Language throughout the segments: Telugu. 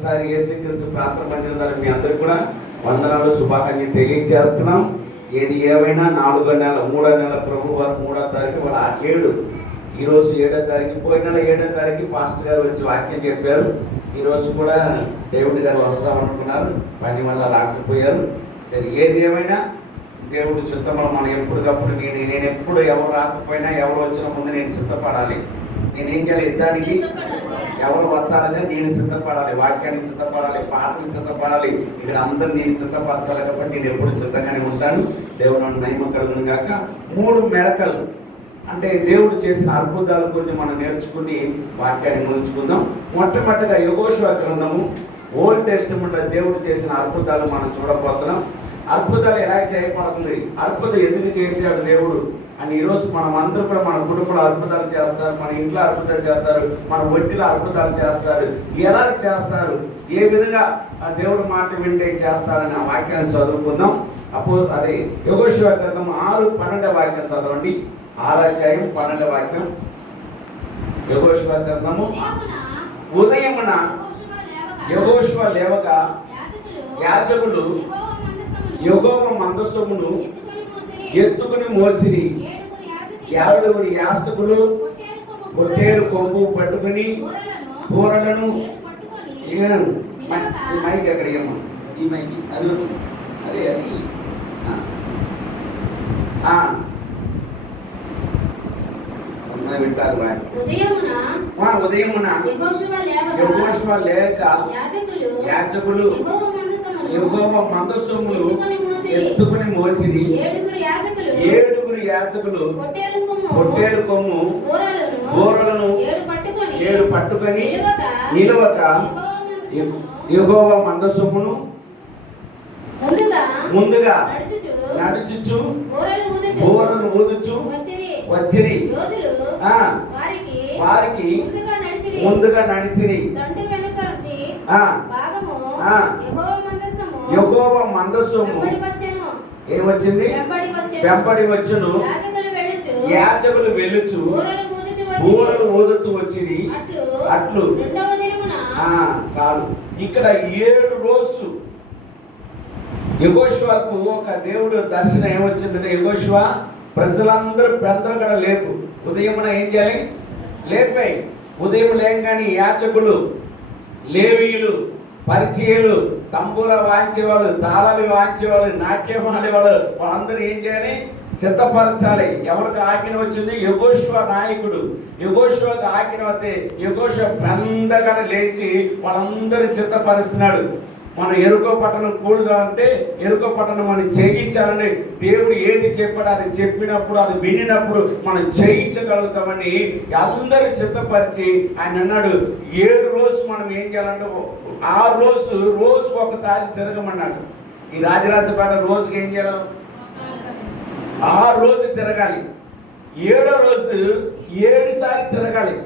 మరొకసారి యేసుక్రీస్తు ప్రార్థన మందిరం ద్వారా మీ అందరూ కూడా వందనాలు శుభాకాంక్షలు తెలియజేస్తున్నాం. ఏది ఏమైనా 3వ నెల ప్రభు వారు 3వ తారీఖు వాళ్ళ 7 ఈరోజు 7వ తారీఖు, పోయిన నెల 7వ తారీఖు పాస్టర్ గారు వచ్చి వాక్యం చెప్పారు. ఈరోజు కూడా దేవుడి గారు వస్తామనుకున్నారు, పని వల్ల రాకపోయారు. సరే, ఏది ఏమైనా దేవుడు చిత్తమలో మనం ఎప్పటికప్పుడు నేను ఎప్పుడు ఎవరు రాకపోయినా ఎవరు వచ్చిన ముందు నేను సిద్ధపడాలి. నేనేం చేయాలి? యుద్ధానికి ఎవరు వస్తారనే నేను సిద్ధపడాలి, వాక్యానికి సిద్ధపడాలి, పాటలకు సిద్ధపడాలి. ఇక్కడ అందరూ నేను సిద్ధపరచాలి కాబట్టి నేను ఎప్పుడు సిద్ధంగానే ఉంటాను. దేవుడు నన్ను మహిమ కలుగును గాక. 3 మెరకలు అంటే దేవుడు చేసిన అద్భుతాల గురించి మనం నేర్చుకుని వాక్యాన్ని నేర్చుకుందాం. మొట్టమొదటిగా యెహోషువ గ్రంథము, ఓల్డ్ టెస్టమెంట్ దేవుడు చేసిన అద్భుతాలు మనం చూడబోతున్నాం. అద్భుతాలు ఎలా చేయబడుతుంది, అద్భుతం ఎందుకు చేశాడు దేవుడు అని ఈరోజు మనం అందరూ కూడా మన కుటుంబంలో అద్భుతాలు చేస్తారు, మన ఇంట్లో అద్భుతాలు చేస్తారు, మన ఒంటిలో అద్భుతాలు చేస్తారు. ఎలా చేస్తారు, ఏ విధంగా ఆ దేవుడు మాట వింటే చేస్తాడని ఆ వాక్యాన్ని చదువుకుందాం. అదే యెహోషువ గ్రంథం 6:12 వాక్యం చదవండి. 6వ అధ్యాయం 12వ వాక్యం. యెహోషువ గ్రంథము, ఉదయమున యెహోషువ లేవగా యాజకులు యెహోవా మందసమును ఎత్తుకుని మోసిరి. 7 యాజకులు పొట్టేలు కొమ్ము పట్టుకుని కూరలను మైక్ ఎక్కడ ఈ మైకి అది అదే అది వింటారు. ఉదయమున యెహోషువ లేక యాజకులు యెహోవా మందసమును ఎత్తుకుని మోసిరి. 7 యాజకులు పొట్టేలు కొమ్ము కూరలను 7 పట్టుకొని నిలవక యెహోవా మందసమును ముందుగా నడుచుచు బూరలు ఊదుచు వచ్చిరి. వారికి ముందుగా నడిచిరి. యెహోవా మందసము ఏమొచ్చింది? వెంబడి వచ్చును. యాజకులు వెళ్ళుచు బూరలు ఊదుతూ వచ్చిరి. అట్లు చాలు. ఇక్కడ 7 రోజు యెహోషువకు ఒక దేవుడు దర్శనం ఏమొచ్చిందంటే, యెహోషువ ప్రజలందరూ పెద్దలు లేపు. ఉదయమున ఏం చేయాలి? లేపాయి. ఉదయం లేంగానే యాజకులు, లేవీయులు, పరిచయులు, తంబూర వాయించేవాళ్ళు, తాళాలు వాయించేవాళ్ళు, నాట్యం ఆడేవాళ్ళు, వాళ్ళందరూ ఏం చేయాలి? సిద్ధపరచాలి. ఎవరికి ఆజ్ఞ వచ్చింది? యెహోషువ నాయకుడు. యెహోషువకు ఆజ్ఞ వస్తే యెహోషువ పెద్దగా లేచి వాళ్ళందరూ సిద్ధపరుస్తున్నాడు. మనం ఎరుకో పట్టణం కూడుగా అంటే ఎరుకో పట్టణం మనం చేయించాలని దేవుడు ఏది చెప్పాడో అది చెప్పినప్పుడు, అది వినినప్పుడు మనం చేయించగలుగుతామని అందరూ సిద్ధపరిచి ఆయన అన్నాడు, 7 రోజు మనం ఏం చేయాలంటే 6 రోజుకు ఒక తారీఖు తిరగమన్నాడు. ఈ రాజరాజపేట రోజుకి ఏం చేయాలి? 6 రోజులు తిరగాలి. 7వ రోజు 7 సార్లు తిరగాలి.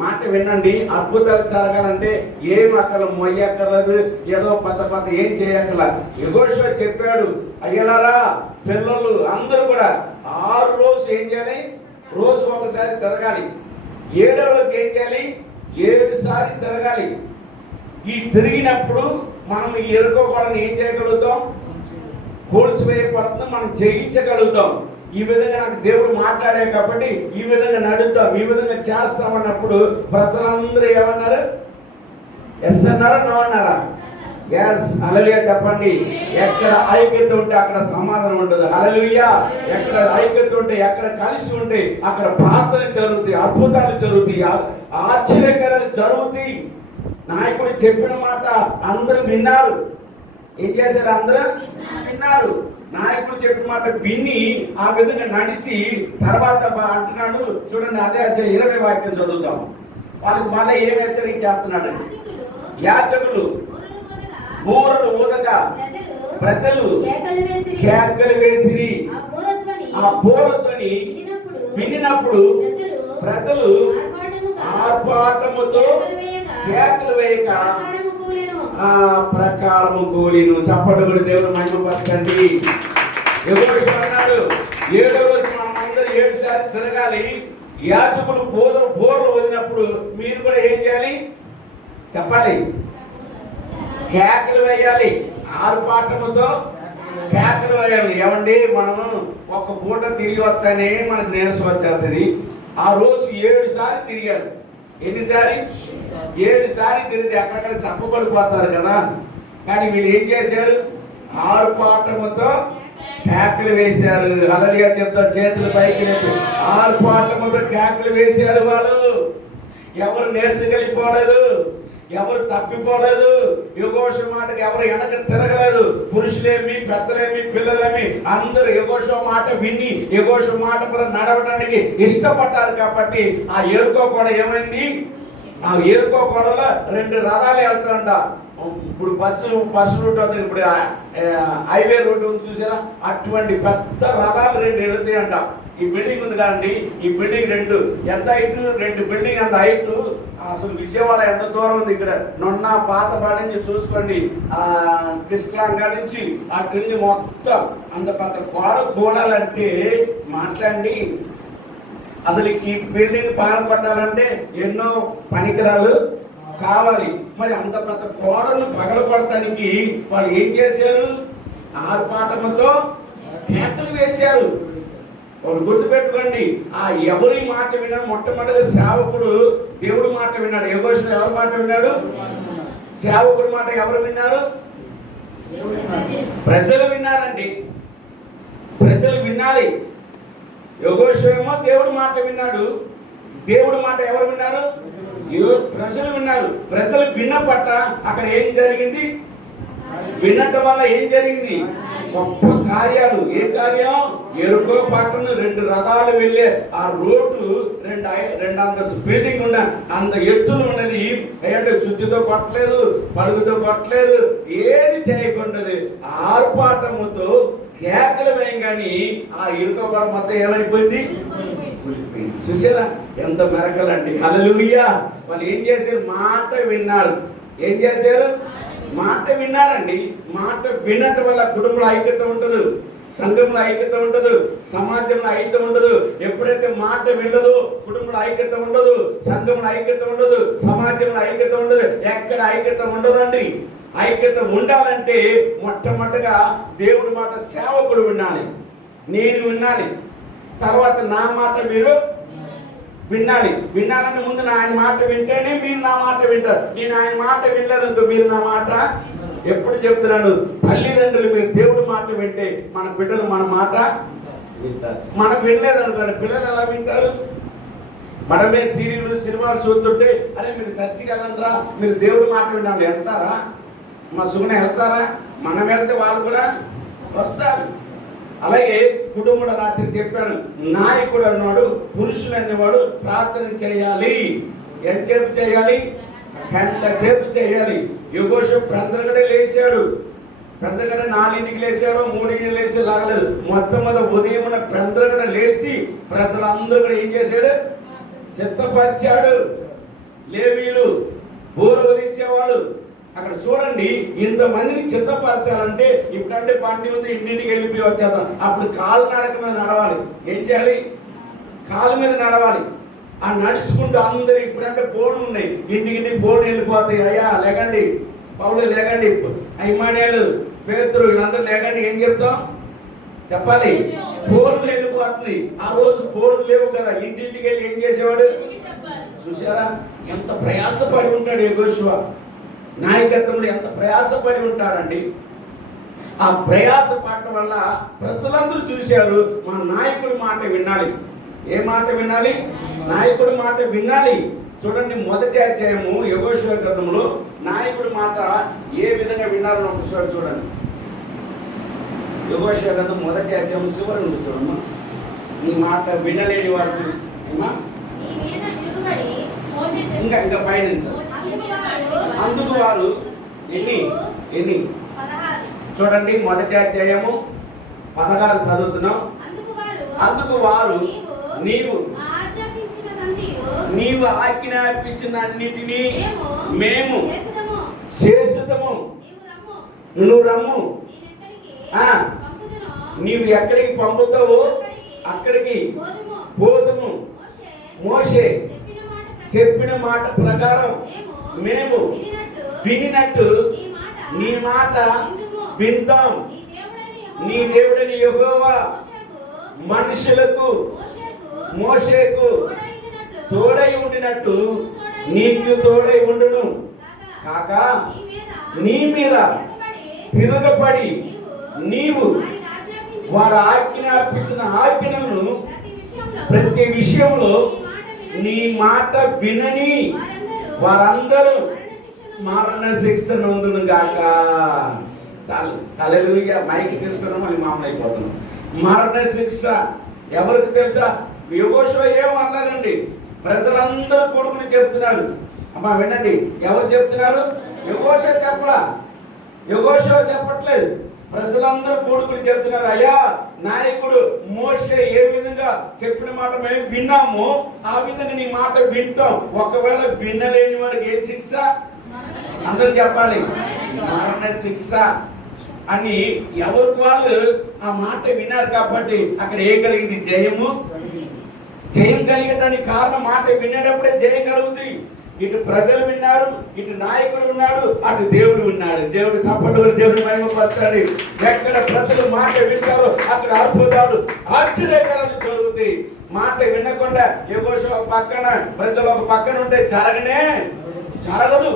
మాట వినండి, అద్భుతాలు జరగాలంటే ఏం అక్కడ మొయ్యక్కర్లేదు, ఏదో పెద్ద ఏం చేయక్కర్లా. యెహోషువ చెప్పాడు, అయ్యలారా పిల్లలు అందరూ కూడా 6 రోజు ఏం చేయాలి? రోజు ఒకసారి తిరగాలి. 7వ రోజు ఏం చేయాలి? 7 సార్లు తిరగాలి. ఈ తిరిగినప్పుడు మనం ఎరుకోకూడని ఏం చేయగలుగుతాం? కూల్చివేయబడుతుంది, మనం జయించగలుగుతాం. ఈ విధంగా నాకు దేవుడు మాట్లాడే కాబట్టి ఈ విధంగా నడుద్దాం, ఈ విధంగా చేస్తామన్నప్పుడు ప్రజలందరూ ఏమన్నారు? ఎస్ అన్నారా? నో అన్నారా? ఎస్. హల్లెలూయా చెప్పండి. ఎక్కడ ఐక్యత ఉంటే అక్కడ సమాధానం ఉండదు. హల్లెలూయా. ఎక్కడ ఐక్యత ఉంటే, ఎక్కడ కలిసి ఉంటే అక్కడ ప్రార్థన జరుగుతాయి, అద్భుతాలు జరుగుతాయి, ఆశ్చర్యకరాలు జరుగుతాయి. నాయకుడు చెప్పిన మాట అందరూ విన్నారు. ఏం చేశారు? అందరూ విన్నారు. నాయకుడు చెప్పిన మాట విని ఆ విధంగా నడిచి తర్వాత అంటున్నాడు. చూడండి, అదే 20 వాక్యం చదువుతాం. వాళ్ళకి మళ్ళీ ఏం హెచ్చరిక చేస్తున్నాడు? యాజకులు బూరలు ఊదగా ప్రజలు కేకలు వేసిరి. ఆ బూరధ్వని వినినప్పుడు ప్రజలు ఆర్భాటముతో కేకలు వేయక ఆ ప్రకారము కూలిను. చప్పట్లు కూడా దేవుడు మహిమపరచండి. యెహోషువ అన్నాడు, 7వ రోజు మనం అందరూ 7 సార్లు తిరగాలి. యాజకులు బోర్లు వదిలినప్పుడు మీరు కూడా ఏం చేయాలి? చెప్పాలి. కేకలు వేయాలి. ఆర్పాటముతో కేకలు వేయాలి. ఏమండి, మనము ఒక పూట తిరిగి వస్తానే మనకు నీరసం వచ్చేస్తుంది. ఆ రోజు 7 సార్లు తిరిగారు. ఎన్నిసారి? 7 సార్లు తిరిగితే ఎక్కడెక్కడ చప్పబడిపోతారు కదా. కానీ వీళ్ళు ఏం చేశారు? ఆర్పాటముతో కేకలు వేశారు. హల్లెలూయా చెప్తా, చేతులు పైకి లేపి ఆర్పాటముతో కేకలు వేశారు. వాళ్ళు ఎవరు నేర్చుకెళ్ళిపోలేదు, ఎవరు తప్పిపోలేదు. యెహోషువ మాటకి ఎవరు వెనక తిరగలేదు. పురుషులేమి, పెద్దలేమి, పిల్లలేమి అందరూ యెహోషువ మాట విని యెహోషువ మాట నడవడానికి ఇష్టపడ్డారు. కాబట్టి ఆ యెరికో కూడా ఏమైంది? ఆ యెరికో కోడలో 2 రథాలు వెళ్తాయంట. ఇప్పుడు బస్సు రూట్ ఉంది, ఇప్పుడు హైవే రూట్ ఉంది చూసారా, అటువంటి పెద్ద రథాలు 2 వెళుతాయంట. ఈ బిల్డింగ్ ఉంది కదండి, ఈ బిల్డింగ్ 2 ఎంత హైట్? 2 బిల్డింగ్ అంత హైట్. అసలు విజయవాడ ఎంత దూరం ఉంది? ఇక్కడ నున్న పాతపాడి నుంచి చూసుకోండి, కృష్ణలంక నుంచి అటు నుంచి మొత్తం అంత పెద్ద కూడాలంటే మాట్లాడి అసలు ఈ బిల్డింగ్ పగలగొట్టాలంటే ఎన్నో పనికిరాలు కావాలి. మరి అంత పెద్ద కోడలు పగలగొట్టడానికి వాళ్ళు ఏం చేశారు? ఆర్పాటముతో కేకలు వేశారు. ఒకటి గుర్తుపెట్టుకోండి, ఆ ఎవరి మాట విన్నాడు? మొట్టమొదటి సేవకుడు దేవుడి మాట విన్నాడు. యెహోషువ ఎవరి మాట విన్నాడు? సేవకుడి మాట ఎవరు విన్నారు? ప్రజలు విన్నారండి. ప్రజలు వినాలి. యెహోషువ ఏమో దేవుడి మాట విన్నాడు. దేవుడి మాట ఎవరు విన్నారు? ప్రజలు విన్నారు. ప్రజలు విన్న పట్ల అక్కడ ఏం జరిగింది? వినటం వల్ల ఏం జరిగింది? గొప్ప కార్యాలు. ఏ కార్యం? యెరికో పట్టణం 2 రథాలు వెళ్ళే ఆ రోడ్డు 2 అంతస్తు బిల్డింగ్ ఉన్న అంత ఎత్తులు ఉన్నది. అంటే శుద్ధితో కొట్టలేదు, పడుగుతో కొట్టలేదు, ఏది చేయకుండా ఆర్పాటముతో కేకలు వేయంగాని ఆ యెరికో కూడా మొత్తం ఏమైపోయింది? కూలిపోయింది. చూసారా ఎంత మెరకలండి. హల్లెలూయా. వాళ్ళు ఏం చేశారు? మాట విన్నారు. ఏం చేశారు? మాట విన్నారండి. మాట వినటం వల్ల కుటుంబంలో ఐక్యత ఉండదు, సంఘంలో ఐక్యత ఉండదు, సమాజంలో ఐక్యత ఉండదు. ఎప్పుడైతే మాట వినదో కుటుంబంలో ఐక్యత ఉండదు, సంఘంలో ఐక్యత ఉండదు, సమాజంలో ఐక్యత ఉండదు, ఎక్కడ ఐక్యత ఉండదండి. ఐక్యత ఉండాలంటే మొట్టమొదటిగా దేవుడి మాట సేవకుడు వినాలి, నేను వినాలి. తర్వాత నా మాట మీరు వినాలి. వినాలంటే ముందు ఆయన మాట వింటేనే మీరు నా మాట వింటారు. నేను ఆయన మాట వినలేదంటూ మీరు నా మాట ఎప్పుడు చెప్తున్నాను? తల్లిదండ్రులు మీరు దేవుడి మాట వింటే మన బిడ్డలు మన మాట వింటారు. మనకు వినలేదనుకోండి, పిల్లలు ఎలా వింటారు? మనమే సినిమాలు చూస్తుంటే అరే మీరు చర్చికి వెళ్ళండిరా, మీరు దేవుడి మాట వినాలి. వెళ్తారా? మా సుగుణ వెళ్తారా? మనం వెళ్తే వాళ్ళు కూడా వస్తారు. అలాగే కుటుంబంలో రాత్రి చెప్పాను, నాయకుడు అన్నాడు, పురుషులు అనేవాడు ప్రార్థన చేయాలి. ఎంతసేపు చేయాలి? గంట సేపు చేయాలి. యెహోషువ పెందలకడే లేచాడు. పెందలకడ 4ంటికి లేచాడు, 3ంటికి లేచి లాగలేదు. మొత్తం ఉదయం పెందలకడ లేచి ప్రజలందరూ కూడా ఏం చేశాడు? సిద్ధపరిచాడు. లేవీలు బోరు వదిలించేవాళ్ళు. అక్కడ చూడండి, ఇంతమందిని సిద్ధపరచాలంటే ఇప్పుడంటే బండి ఉంది, ఇంటింటికి వెళ్ళిపోయి వచ్చేద్దాం. అప్పుడు కాలు నడక మీద నడవాలి. ఏం చేయాలి? కాలు మీద నడవాలి. ఆ నడుచుకుంటూ అందరు ఇప్పుడంటే బోర్డు ఉన్నాయి, ఇంటికి బోర్డు వెళ్ళిపోతాయి. అయ్యా లేకండి, పౌలు లేకండి, ఇమ్మానుయేలు, పేతురు వీళ్ళందరూ లేకండి. ఏం చెప్తాం? చెప్పాలి. బోర్డు వెళ్ళిపోతుంది. ఆ రోజు బోర్డు లేవు కదా, ఇంటింటికి వెళ్ళి ఏం చేసేవాడు? చూసారా ఎంత ప్రయాసపడి ఉంటాడు యెహోషువ. నాయకత్వంలో ఎంత ప్రయాసపడి ఉంటాడండి. ఆ ప్రయాస పడటం వల్ల ప్రజలందరూ చూశారు, మా నాయకుడి మాట వినాలి. ఏ మాట వినాలి? నాయకుడి మాట వినాలి. చూడండి, 1వ అధ్యాయము యెహోషువ గ్రంథంలో నాయకుడి మాట ఏ విధంగా విన్నారని ఒకసారి చూడండి. యెహోషువ గ్రంథం 1వ అధ్యాయం చివరి నుండి చూడమ్మా. ఈ మాట వినలేని వారికి ఇంకా పైన అందుకు వారు ఎన్ని చూడండి, 1వ అధ్యాయము 16 చదువుతున్నాం. అందుకు వారు నీవు ఆజ్ఞాపించిన అన్నిటినీ మేము చేసేదము, నువ్వు రమ్ము, నీవు ఎక్కడికి పంపుతావో అక్కడికి పోదుము. మోషే చెప్పిన మాట ప్రకారం మేము వినినట్టు నీ మాట వింటాం. నీ దేవుడని యెహోవా మనుషులకు మోషేకు తోడై ఉండినట్టు నీకు తోడై ఉండును కాక నీ మీద తిరగబడి నీవు వారు ఆజ్ఞాపించిన ఆజ్ఞలను ప్రతి విషయంలో నీ మాట వినని వారందరూ మరణ శిక్ష నొందును గాక. చాలు, హల్లెలూయా. మైక్ తీసుకున్నాం, మళ్ళీ మామూలు అయిపోతున్నాం. మరణ శిక్ష ఎవరికి తెలుసా? యెహోషువ ఏమన్నారండి? ప్రజలందరూ కొడుకుని చెప్తున్నారు. అమ్మా వినండి, ఎవరు చెప్తున్నారు? యెహోషువ చెప్పలా, యెహోషువ చెప్పట్లేదు. ప్రజలందరూ కొడుకుని చెప్తున్నారు. అయ్యా, నాయకుడు మోషే ఏ విధంగా చెప్పిన మాట మేము విన్నాము, ఆ విధంగా నీ మాట వింటాం. ఒకవేళ వినలేని వాడికి ఏ శిక్ష? అందరూ చెప్పాలి, మరణ శిక్ష అని. ఎవరికి వాళ్ళు ఆ మాట విన్నారు కాబట్టి అక్కడ ఏం కలిగింది? జయము. జయం కలిగటానికి కారణం మాట వినేటప్పుడే జయం కలుగుతుంది. ఇటు ప్రజలు విన్నారు, ఇటు నాయకుడు ఉన్నాడు, అటు దేవుడు ఉన్నాడు. దేవుడు సపోర్టు, దేవుడు మహిమపరచాలి. ఎక్కడ ప్రజలు మాట వింటారో అక్కడ అద్భుతాలు ఆశ్చర్యకరాలు జరుగుతాయి. మాట వినకుండా యెహోషువ పక్కన ప్రజలు ఒక పక్కన ఉంటే జరగదు.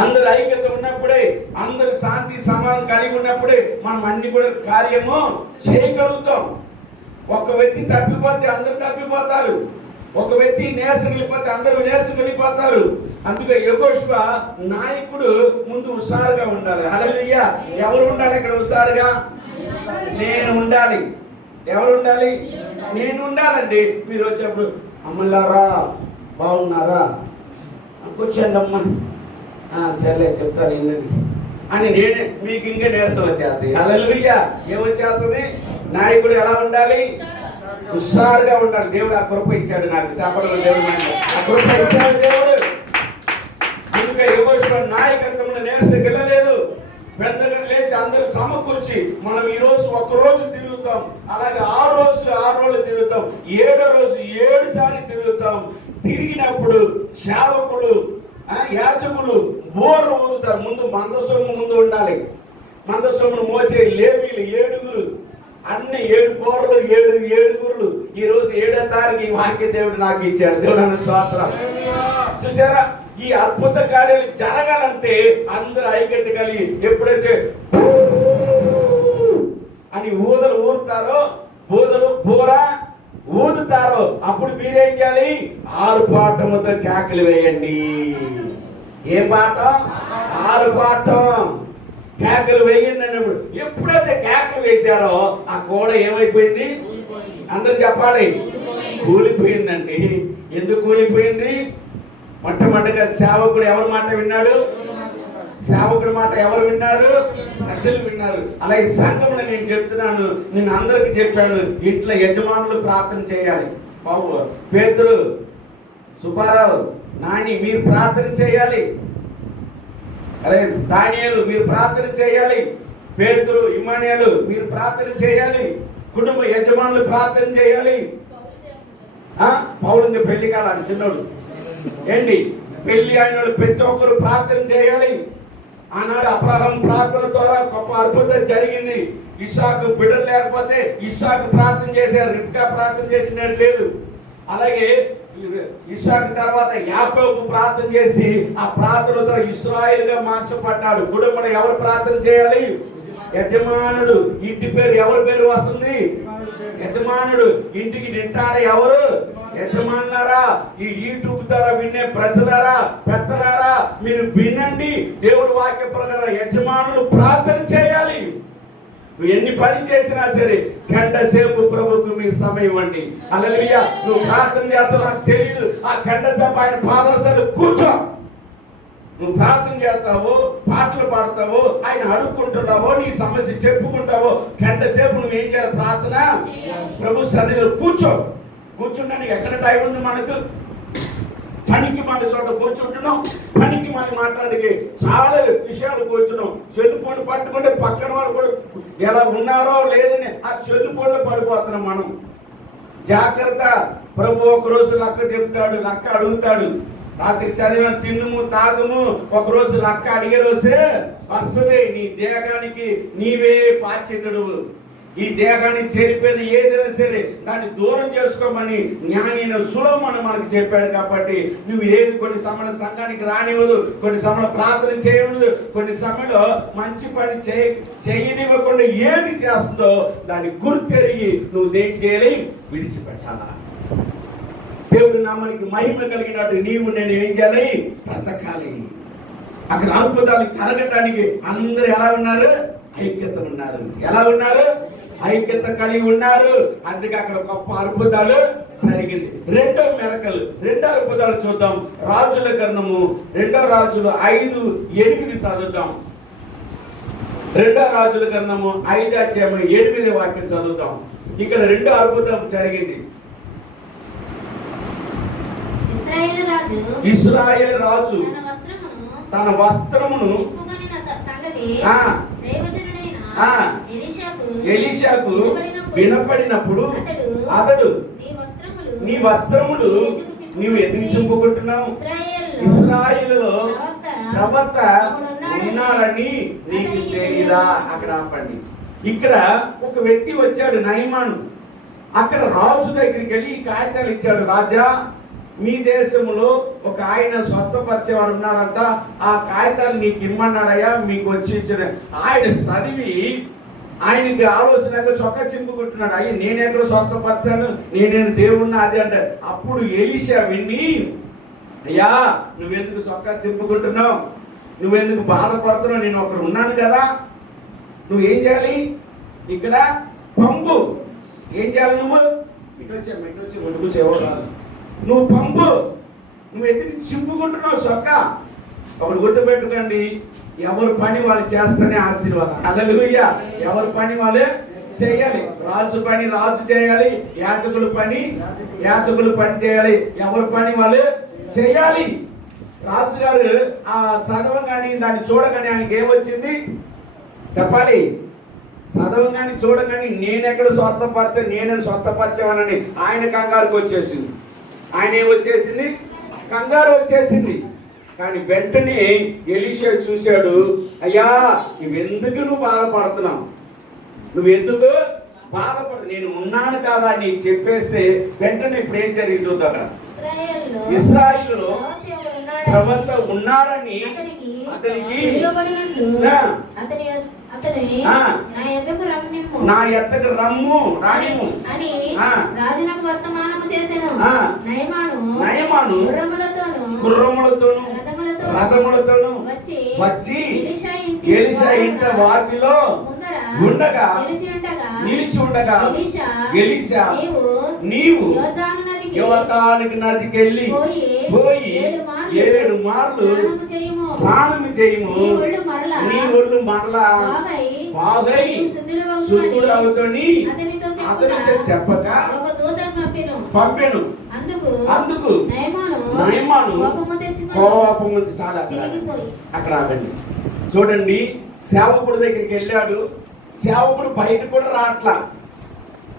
అందరు ఐక్యత ఉన్నప్పుడే, అందరు శాంతి సమాధానం కలిగి ఉన్నప్పుడే మనం అన్ని కూడా కార్యము చేయగలుగుతాం. ఒక వ్యక్తి తప్పిపోతే అందరు తప్పిపోతారు, ఒక వ్యక్తి నీరసం వెళ్ళిపోతే అందరూ నీరసం వెళ్ళిపోతారు. అందుకే యెహోషువ నాయకుడు ముందు హుషారుగా ఉండాలి. హల్లెలూయా. ఎవరు ఉండాలి ఇక్కడ హుషారుగా? నేను ఉండాలి. ఎవరు ఉండాలి? నేను ఉండాలండి. మీరు వచ్చేప్పుడు అమ్మలారా బాగున్నారా, కూర్చోండి అమ్మ, సర్లే చెప్తాను వినండి అని నేనే మీకు ఇంకా నీరసం వచ్చేస్తుంది. హల్లెలూయా. ఏమొచ్చేస్తుంది? నాయకుడు ఎలా ఉండాలి? హుషారుగా ఉండాలి. దేవుడు ఆ కృప ఇచ్చాడు నాకు. చెప్పడం దేవుడు ఆ కృప ఇచ్చాడు దేవుడు. అందుకే యెహోషువ నాయకత్వంలో నీరసం వెళ్ళలేదు. పెద్దలు లేచి అందరూ సమకూర్చి మనం ఈ రోజు ఒక్కరోజు తిరుగుతాం, అలాగే 6 రోజులు తిరుగుతాం, 7వ రోజు 7 సార్లు తిరుగుతాం. తిరిగినప్పుడు సేవకులు యాజకులు బోర్లు ఊదుతారు. ముందు మందసొమ్ము ముందు ఉండాలి. మందసొమ్మును మోసే లేవీలు 7 అన్ని 7 బోర్లు 7 ఈ రోజు 7వ తారీఖు ఈ వాక్య దేవుడు నాకు ఇచ్చాడు. దేవుడు అన్న స్తోత్రం. చూసారా, ఈ అద్భుత కార్యాలు జరగాలంటే అందరూ ఐక్యత కలిగి ఎప్పుడైతే అని ఊరుతారో, బోరా ఊదుతారో అప్పుడు మీరేం చేయాలి? ఆరుపాటముతో కేకలు వేయండి. ఏం పాఠం? ఆరుపాటం. కేకలు వేయండి అన్నప్పుడు ఎప్పుడైతే కేకలు వేశారో ఆ గోడ ఏమైపోయింది? అందరు చెప్పాలి, కూలిపోయిందండి. ఎందుకు కూలిపోయింది? మొట్టమొదటిగా సేవకుడు ఎవరి మాట విన్నాడు? సేవకుడి మాట ఎవరు విన్నారు? ప్రజలు విన్నారు. అలాగే సంఘంలో నేను చెప్తున్నాను, నేను అందరికి చెప్పాను, ఇంట్లో యజమానులు ప్రార్థన చేయాలి. బాబు పేతురు, సుబ్బారావు, నాని మీరు ప్రార్థన చేయాలి. అలాగే దానియేలు మీరు ప్రార్థన చేయాలి. పేతురు, ఇమ్మానుయేలు మీరు ప్రార్థన చేయాలి. కుటుంబ యజమానులు ప్రార్థన చేయాలి. పౌలుంది పెళ్లి కాలాడు చిన్నోడు ఏంటి, పెళ్లి అయిన వాళ్ళు ప్రతి ఒక్కరు ప్రార్థన చేయాలి. ఆనాడు అబ్రహాం ప్రార్థన ద్వారా గొప్ప అద్భుతం జరిగింది. ఇస్సాకు బిడ్డలు లేకపోతే ఇస్సాకు ప్రార్థన చేశారు, రిబ్కా ప్రార్థన చేసినట్టు లేదు. అలాగే ఇస్సాకు తర్వాత యాకోబు ప్రార్థన చేసి ఆ ప్రార్థనతో ఇశ్రాయేలుగా మార్చబడ్డాడు. కుటుంబంలో ఎవరు ప్రార్థన చేయాలి? యజమానుడు. ఇంటి పేరు ఎవరి పేరు వస్తుంది? యజమానుడు. ఇంటికి నింటాడ ఎవరు? యజమానులారా. ఈ యూట్యూబ్ ద్వారా వినే ప్రజలారా, పెద్దలారా, మీరు వినండి. దేవుడు వాక్య ప్రకారం యజమానులు ప్రార్థన చేయాలి. నువ్వు ఎన్ని పని చేసినా సరే గంట సేపు ప్రభుకు మీరు సమయం ఇవ్వండి. హల్లెలూయా. నువ్వు ప్రార్థన చేస్తావు నాకు తెలియదు, ఆ గంట సేపు ఆయన పాదరసలు కూర్చో. నువ్వు ప్రార్థన చేస్తావో, పాటలు పాడతావో, ఆయన అడుక్కుంటున్నావో, నీ సమస్య చెప్పుకుంటావో, గంట సేపు నువ్వేం చేయాలి? ప్రార్థన ప్రభు సన్నిధిలో కూర్చుంటానికి ఎక్కడ టైం ఉంది మనకు? పనికి మన చోట కూర్చుంటున్నాం, పనికి మనం మాట్లాడికి చాలా విషయాలు కూర్చున్నాం. చెల్లుపోటు పట్టుకుంటే పక్కన వాళ్ళు కూడా ఎలా ఉన్నారో లేదని ఆ చెల్లుపోటులో పడిపోతున్నాం మనం. జాగ్రత్త. ప్రభు ఒక రోజు లక్క చెప్తాడు, లక్క అడుగుతాడు, రాత్రి చదివిన తిన్నుము తాగుము, ఒక రోజు లక్క అడిగే రోజే వస్తుంది. నీ దేహానికి నీవే బాధ్యతడు. ఈ దేహాన్ని చెరిపేది ఏదైనా సరే దాన్ని దూరం చేసుకోమని జ్ఞానైన సులభమని మనకు చెప్పాడు. కాబట్టి నువ్వు ఏది కొన్ని సమయంలో సంఘానికి రానివ్వదు, కొన్ని సమయంలో ప్రార్థన చేయవద్దు, కొన్ని సమయంలో మంచి పని చేయనివ్వకుండా ఏది చేస్తుందో దాన్ని గుర్తెరిగి నువ్వు దేని చేయాలి, విడిచిపెట్టాలా. దేవుడు నామానికి మహిమ కలిగినట్టు నీవు నేను ఏం చేయాలి, బ్రతకాలి. అక్కడ అద్భుతాలు జరగటానికి అందరూ ఎలా ఉన్నారు, ఐక్యత ఉన్నారు. ఎలా ఉన్నారు, ఐక్యత కలిగి ఉన్నారు. అందుకే అక్కడ గొప్ప అద్భుతాలు జరిగింది. రెండో అద్భుతాలు చూద్దాం. రాజుల గ్రంథము 2 రాజులు 5:8 చదువుతాం. 2 రాజుల గ్రంథము 5:8 వాక్యం చదువుతాం. ఇక్కడ 2 అద్భుతం జరిగింది. ఇశ్రాయేలు రాజు తన వస్త్రమును ఎలీషాకు వినపడినప్పుడు అతడు నీ వస్త్రములు నీవు ఎందుకు చింపుకుంటున్నావు, ఇశ్రాయేలులో ప్రవక్త ఉన్నారని నీకు తెలీదా. అక్కడ ఆపండి. ఇక్కడ ఒక వ్యక్తి వచ్చాడు, నయమాను. అక్కడ రాజు దగ్గరికి వెళ్ళి ఈ కాగితాలు ఇచ్చాడు. రాజా, మీ దేశంలో ఒక ఆయన స్వస్థపరిచేవాడు ఉన్నారంట, ఆ కాగితాలు నీకు ఇమ్మన్నాడయ్యా, మీకు వచ్చి ఇచ్చిన. ఆయన చదివి ఆయనకి ఆలోచనగా చొక్కా చింపుకుంటున్నాడు. అయ్యి నేనెక్కడ స్వస్థపరిచాను, నేనేను దేవుణ్ణి అది అంటే. అప్పుడు ఎలీషా విని, అయ్యా నువ్వెందుకు చొక్కా చింపుకుంటున్నావు, నువ్వెందుకు బాధపడుతున్నావు, నేను ఒకడు ఉన్నాను కదా. నువ్వేం చేయాలి, ఇక్కడ పంపు. ఏం చేయాలి, నువ్వు ఇటు వచ్చి ఒడుగు చేయవరాదు, నువ్వు పంపు. నువ్వు ఎందుకు చింపుకుంటున్నావు చొక్కా. ఒకటి గుర్తుపెట్టుకోండి, ఎవరి పని వాళ్ళు చేస్తేనే ఆశీర్వాదం. హల్లెలూయా. ఎవరి పని వాళ్ళే చేయాలి. రాజు పని రాజు చేయాలి, యాజకుల పని చేయాలి. ఎవరి పని వాళ్ళు చేయాలి. రాజుగారు ఆ చదవగాని దాన్ని చూడగానే ఆయనకి ఏమొచ్చింది చెప్పాలి. చదవగాని చూడగాని నేనెక్కడ స్వస్థపరిచానని ఆయన కంగారుకు వచ్చేసింది. ఆయన ఏమొచ్చేసింది, కంగారు వచ్చేసింది. కానీ వెంటనే ఎలీషా చూశాడు, అయ్యా నువ్వెందుకు బాధపడుతున్నావు, నువ్వెందుకు బాధపడు, నేను ఉన్నాను కదా నీకు చెప్పేస్తే వెంటనే ఇప్పుడు ఏం జరిగింది చూద్దాం. అక్కడ ఇశ్రాయేలులో ప్రవక్త ఉన్నాడని అతనికి నా ఎద్దకు రమ్ము రానిము అని రాజునకు వర్తమానము చేసెను. నయమాను గుర్రములతోను రథములతోను వచ్చి ఎలీషా ఇంట వాకిలో నిలిచి ఉండగా ఎలీషా నీవు యోర్దాను నదికి వెళ్ళి పోయి 7 మార్లు స్నానము చేయము, నీ ఒళ్ళు మరలా బాగై శుద్ధుడు అవుతని అతనితో చెప్పక పంపెను. అందుకు నయమాను కోపము చాలా. అక్కడ ఆగండి, చూడండి. సేవకుడు దగ్గరికి వెళ్ళాడు, సేవకుడు బయట కూడా రాట్లా.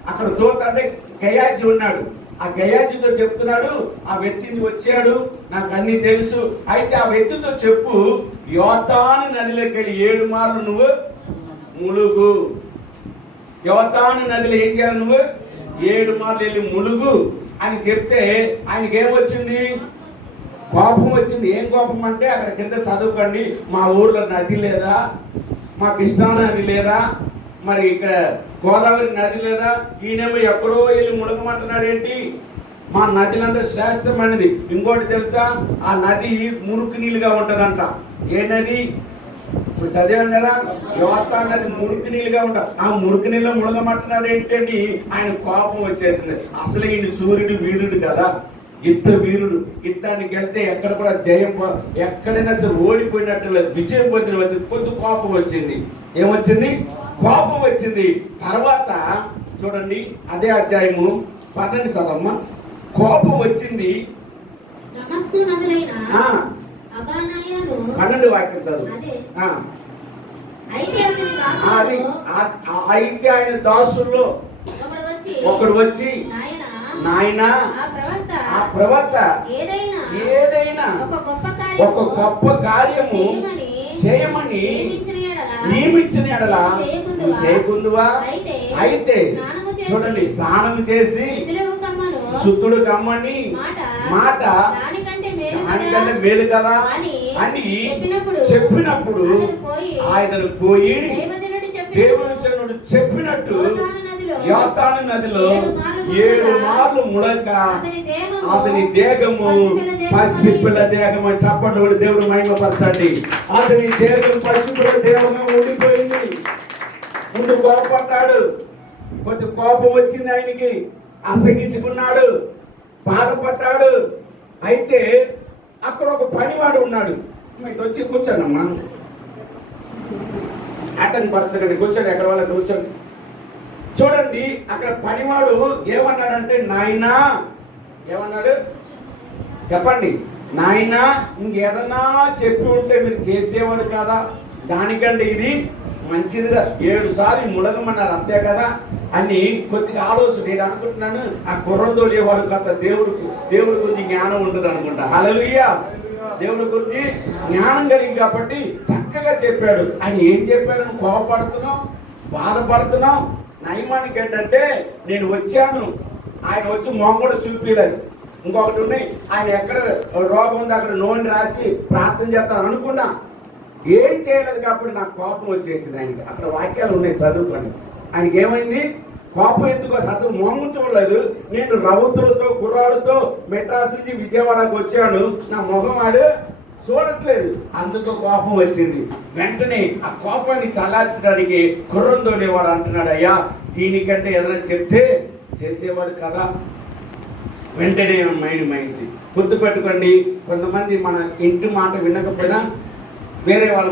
అక్కడ దూత అంటే గయాజీ ఉన్నాడు. ఆ గయాజీతో చెప్తున్నాడు, ఆ వ్యక్తిని వచ్చాడు, నాకు అన్ని తెలుసు. అయితే ఆ వ్యక్తితో చెప్పు, యోర్దాను నదిలోకి వెళ్ళి 7 మార్లు నువ్వు ములుగు. యోర్దాను నదిలో ఏం చేయాలి, నువ్వు 7 మార్లు వెళ్ళి ములుగు అని చెప్తే ఆయనకి ఏమొచ్చింది, కోపం వచ్చింది. ఏం కోపం అంటే, అక్కడ కింద చదువుకోండి, మా ఊర్లో నది లేదా, మా కృష్ణా నది లేదా, మరి ఇక్కడ గోదావరి నది లేదా, ఈయనేమో ఎక్కడో వెళ్ళి మునగమంటున్నాడు ఏంటి, మా నదిలంతా శ్రేష్టమైనది. ఇంకోటి తెలుసా, ఆ నది మురికి నీళ్ళుగా ఉంటుందంట. ఏ నది, ఇప్పుడు చదివాం కదా, యోర్దాను నది మురికి నీళ్ళుగా ఉంటుంది. ఆ మురికి నీళ్ళు మునగమంటున్నాడు ఏంటండి, ఆయన కోపం వచ్చేసింది. అసలు ఈయన సూర్యుడు వీరుడు కదా, యుద్ధ వీరుడు. యుద్ధానికి వెళ్తే ఎక్కడ కూడా జయం, ఎక్కడైనా సరే ఓడిపోయినట్టు లేదు, విజయం పొందిన కొంచెం కోపం వచ్చింది. ఏమొచ్చింది, కోపం వచ్చింది. తర్వాత చూడండి, అదే అధ్యాయము 12 చదవమ్మ. కోపం వచ్చింది. 12 వాక్యం చదువు. అయితే ఆయన దాసుల్లో ఒకడు వచ్చి, నాయనా ఆ ప్రవక్త ఏదైనా ఒక గొప్ప కార్యము చేయమని నియమించిన ఎడల నువ్వు చేయకుందువా? అయితే చూడండి, స్నానం చేసి శుద్ధుడు కమ్మని మాట దానికంటే మేలు కదా అని చెప్పినప్పుడు ఆయనను పోయి దేవుని జనుడు చెప్పినట్టు యోర్దాను నదిలో 7 మార్లు ముడక అతని దేహము పసిపిల్ల దేహము చెప్పండి కూడా దేవుడు మహిమపరచండి. అతని దేహం పసిపిల్ల దేహము ఉండిపోయింది. ముందు కోపపడ్డాడు, కొద్ది కోపం వచ్చింది ఆయనకి, అసగించుకున్నాడు, బాధపడ్డాడు. అయితే అక్కడ ఒక పనివాడు ఉన్నాడు. ఇటు వచ్చి కూర్చోనమ్మా, అతని పరచకండి, కూర్చోండి, ఎక్కడ వాళ్ళకి కూర్చోండి. చూడండి, అక్కడ పనివాడు ఏమన్నాడంటే, నాయనా ఏమన్నాడు చెప్పండి, నాయనా ఇంకేదన్నా చెప్పి ఉంటే మీరు చేసేవాడు కదా, దానికంటే ఇది మంచిదిగా 7 సార్లు ముడగమన్నారు అంతే కదా అని కొద్దిగా ఆలోచన. నేను అనుకుంటున్నాను ఆ కుర్రం తోలేవాడు కదా దేవుడి గురించి జ్ఞానం ఉంటుంది అనుకుంటా. హల్లెలూయా. దేవుడి గురించి జ్ఞానం కలిగి కాబట్టి చక్కగా చెప్పాడు. ఆయన ఏం చెప్పాడు? కోపపడుతున్నావు, బాధపడుతున్నావు. నయమానికి ఏంటంటే, నేను వచ్చాను, ఆయన వచ్చి మొహం కూడా చూపించలేదు. ఇంకొకటి ఉన్నాయి, ఆయన ఎక్కడ రోగం ఉంది అక్కడ నూనె రాసి ప్రార్థన చేస్తాను అనుకున్నా, ఏం చేయలేదు కాబట్టి నాకు కోపం వచ్చేసింది. ఆయనకి అక్కడ వాక్యాలు ఉన్నాయి, చదువుకొని. ఆయనకి ఏమైంది? కోపం ఎందుకు? అసలు మొహం చూడలేదు. నేను రౌతులతో గుర్రాలతో మెడ్రాస్ నుంచి విజయవాడకు వచ్చాను, నా మొహం ఆడు చూడట్లేదు, అందుకు కోపం వచ్చింది. వెంటనే ఆ కోపాన్ని చల్లార్చడానికి కుర్రం తోడేవాడు అంటున్నాడు, అయ్యా దీనికంటే ఏదైనా చెప్తే చేసేవాడు కదా. వెంటనే మైండ్ గుర్తుపెట్టుకోండి, కొంతమంది మన ఇంటి మాట వినకపోయినా వేరే వాళ్ళ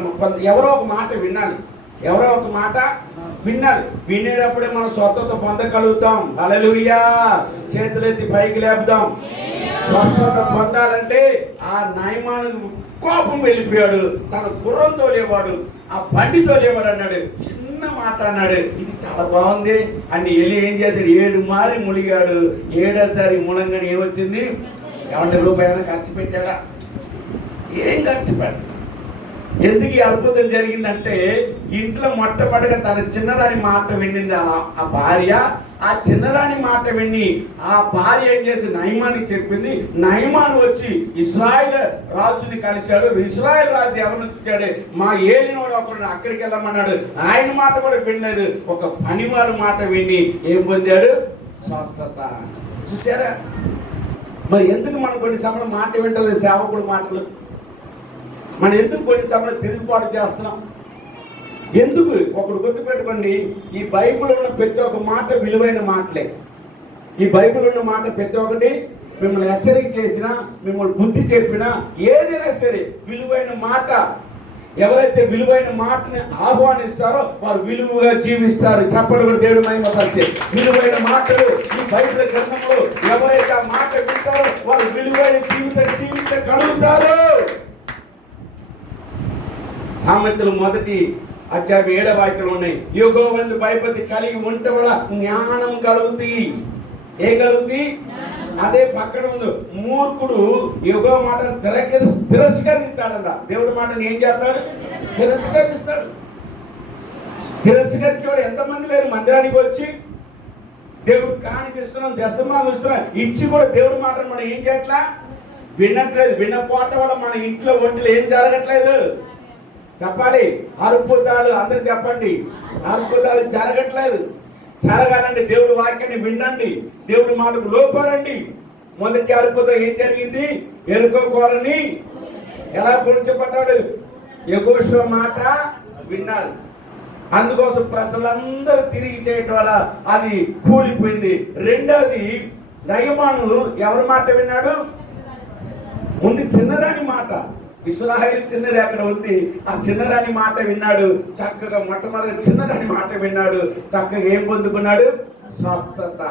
ఎవరో ఒక మాట వినాలి, ఎవరో ఒక మాట వినాలి. వినేటప్పుడే మనం స్వస్థత పొందగలుగుతాం. హల్లెలూయా. చేతులెత్తి పైకి లేపుదాం. స్వస్థత పొందాలంటే ఆ నయమాను కోపం వెళ్ళిపోయాడు, తన గుర్రం తోలేవాడు, ఆ బండి తోలేవాడు అన్నాడు, చిన్న మాట అన్నాడు, ఇది చాలా బాగుంది అని వెళ్ళి ఏం చేశాడు? 7 మారి ములిగాడు. 7వసారి మునంగానే ఏమొచ్చింది? 50 రూపాయలు ఖర్చు పెట్టాడా? ఏం ఖర్చు పెట్టాడు? ఎందుకు ఈ అద్భుతం జరిగిందంటే, ఇంట్లో మొట్టమొదటిగా తన చిన్నదాని మాట వినింది ఆ భార్య. ఆ చిన్నదాని మాట విని ఆ భార్య ఏం చేసి నయమానికి చెప్పింది. నయమాను వచ్చి ఇశ్రాయేల్ రాజుని కలిశాడు. ఇశ్రాయేల్ రాజు ఎవరిని వచ్చాడు? మా ఏలినోడు ఒకడు అక్కడికి వెళ్ళమన్నాడు. ఆయన మాట కూడా వినలేదు. ఒక పనివాడు మాట విని ఏం పొందాడు? స్వస్థత. చూసారా? మరి ఎందుకు మనం కొన్ని సమయంలో మాట వింటలేదు? సేవకుడు మాటలు మనం ఎందుకు కొన్ని సమయంలో తిరుగుబాటు చేస్తున్నాం? ఎందుకు? ఒకడు గుర్తుపెట్టుకోండి, ఈ బైబిల్ ఉన్న ప్రతి ఒక్క మాట విలువైన మాటలే. ఈ బైబిల్ ఉన్న మాట ప్రతి ఒక్కటి మిమ్మల్ని హెచ్చరిక చేసినా, మిమ్మల్ని బుద్ధి చెప్పినా, ఏదైనా సరే విలువైన మాట. ఎవరైతే విలువైన మాటని ఆహ్వానిస్తారో వారు విలువగా జీవిస్తారు. చెప్పడం కూడా దేవుడి మహిమపరిచే విలువైన మాటలు ఈ బైబిల్ గ్రంథంలో ఎవరైతే ఆ మాట వింటారో వారు విలువైన జీవితం కలుగుతారు. సామెతలు 1వ వాక్యం ఉన్నాయి, యెహోవాను భయపడి కలిగి ఉంటే వల్ల జ్ఞానం కలుగుతుంది. ఏం కలుగుతుంది? అదే పక్కన ఉంది, మూర్ఖుడు యెహోవా మాటను తిరస్కరిస్తాడంట. దేవుడి మాటను ఏం చేస్తాడు? తిరస్కరిస్తాడు. తిరస్కరించేవాడు ఎంతమంది లేరు మందిరానికి వచ్చి దేవుడు కానికిస్తున్నాం, దశమాలు ఇస్తున్నాం, ఇచ్చి కూడా దేవుడి మాటను మనం ఏం చేయట్లా? వినట్లేదు. వినపోవటం వల్ల మన ఇంట్లో ఒంటిలో ఏం జరగట్లేదు? చెప్పాలి. అద్భుతాలు అందరు చెప్పండి. అద్భుతాలు జరగట్లేదు. జరగాలంటే దేవుడి వాక్యాన్ని వినండి, దేవుడి మాటకు లోపడండి. మొదటి అద్భుతం ఏం జరిగింది? ఎరుకో కూరని ఎలా పొడిచబడ్డాడు? యెహోషువ మాట విన్నారు. అందుకోసం ప్రజలందరూ తిరిగి చేయటం వల్ల అది కూలిపోయింది. రెండోది, నయమాను ఎవరి మాట విన్నాడు? ముందు చిన్నదాని మాట. ఇశ్రాయేలు చిన్నది అక్కడ ఉంది, ఆ చిన్నదాని మాట విన్నాడు. చక్కగా మొట్టమొదటి చిన్నదాని మాట విన్నాడు. చక్కగా ఏం పొందుకున్నాడు? స్వస్థత.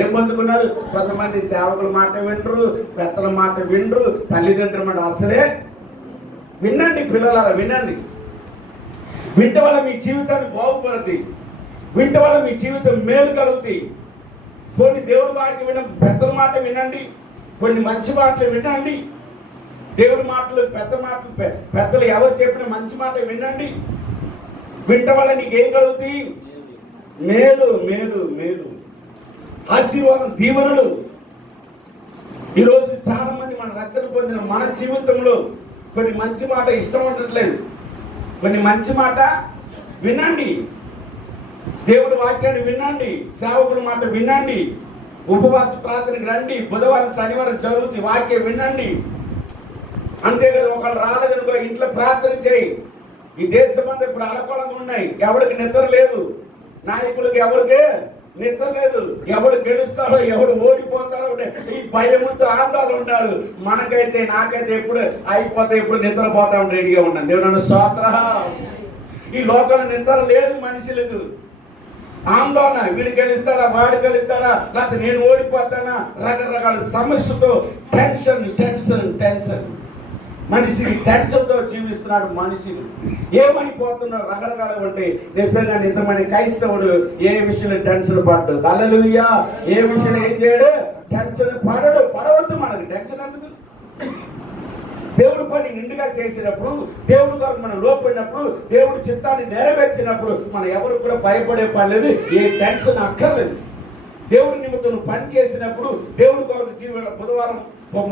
ఏం పొందుకున్నాడు? కొంతమంది సేవకుల మాట వినరు, పెద్దల మాట వినరు, తల్లిదండ్రుల మాట అసలే వినండి. పిల్లలారా వినండి. వింట వల్ల మీ జీవితాన్ని బాగుపడుతుంది. వింట వల్ల మీ జీవితం మేలు కలుగుతుంది. కొన్ని దేవుడి వాక్యం విన, పెద్దల మాట వినండి, కొన్ని మంచి మాటలు వినండి. దేవుడి మాటలు, పెద్ద మాటలు, పెద్దలు ఎవరు చెప్పిన మంచి మాట వినండి. వింట వల్ల నీకేం కలుగుతుంది? మేలు, మేలు, మేలు, ఆశీర్వాదం, దీవెనలు. ఈరోజు చాలా మంది మన రక్షణ పొందిన మన జీవితంలో కొన్ని మంచి మాట ఇష్టం ఉండట్లేదు. కొన్ని మంచి మాట వినండి, దేవుడి వాక్యాన్ని వినండి, సేవకుడి మాట వినండి, ఉపవాస ప్రార్థనకి రండి, బుధవారం శనివారం జరుగుతుంది, వాక్యం వినండి. అంతేకాదు ఒకళ్ళు రాలేదనుకో ఇంట్లో ప్రార్థన చేయి. ఈ దేశం అంతా ఇప్పుడు అలకొలంగా ఉన్నాయి, ఎవరికి నిద్ర లేదు, నాయకులకు ఎవరికి నిద్ర లేదు, ఎవడు గెలుస్తాడో ఎవడు ఓడిపోతాడో ఈ భయముతో ఆందోళన ఉన్నారు. మనకైతే నాకైతే ఎప్పుడు అయిపోతే ఎప్పుడు నిద్రపోతాం రెడీగా ఉన్నాను. దేవుడు స్తోత్రం. ఈ లోకంలో నిద్ర లేదు మనుషులకు, ఆందోళన, వీడు గెలుస్తాడా వాడు గెలుస్తాడా లేకపోతే నేను ఓడిపోతానా, రకరకాల సమస్యతో టెన్షన్ టెన్షన్ టెన్షన్. మనిషికి టెన్షన్తో జీవిస్తున్నాడు. మనిషిని ఏమైపోతున్నారు రకరకాల ఉంటే నిజంగా నిజమైన క్రైస్తవుడు ఏ విషయంలో టెన్షన్ పడ్డు. హల్లెలూయా. ఏ విషయంలో ఏం చేయడు? టెన్షన్ పడడు. పడవద్దు. మనకి టెన్షన్ ఎందుకు? దేవుడు పని నిండుగా చేసినప్పుడు, దేవుడు గారు మనం లోపడినప్పుడు, దేవుడి చిత్తాన్ని నెరవేర్చినప్పుడు మనం ఎవరు కూడా భయపడే పని లేదు, ఏ టెన్షన్ అక్కర్లేదు. దేవుడి నిమిత్తం పని చేసినప్పుడు దేవుడి కొరకు జీవన బుధవారం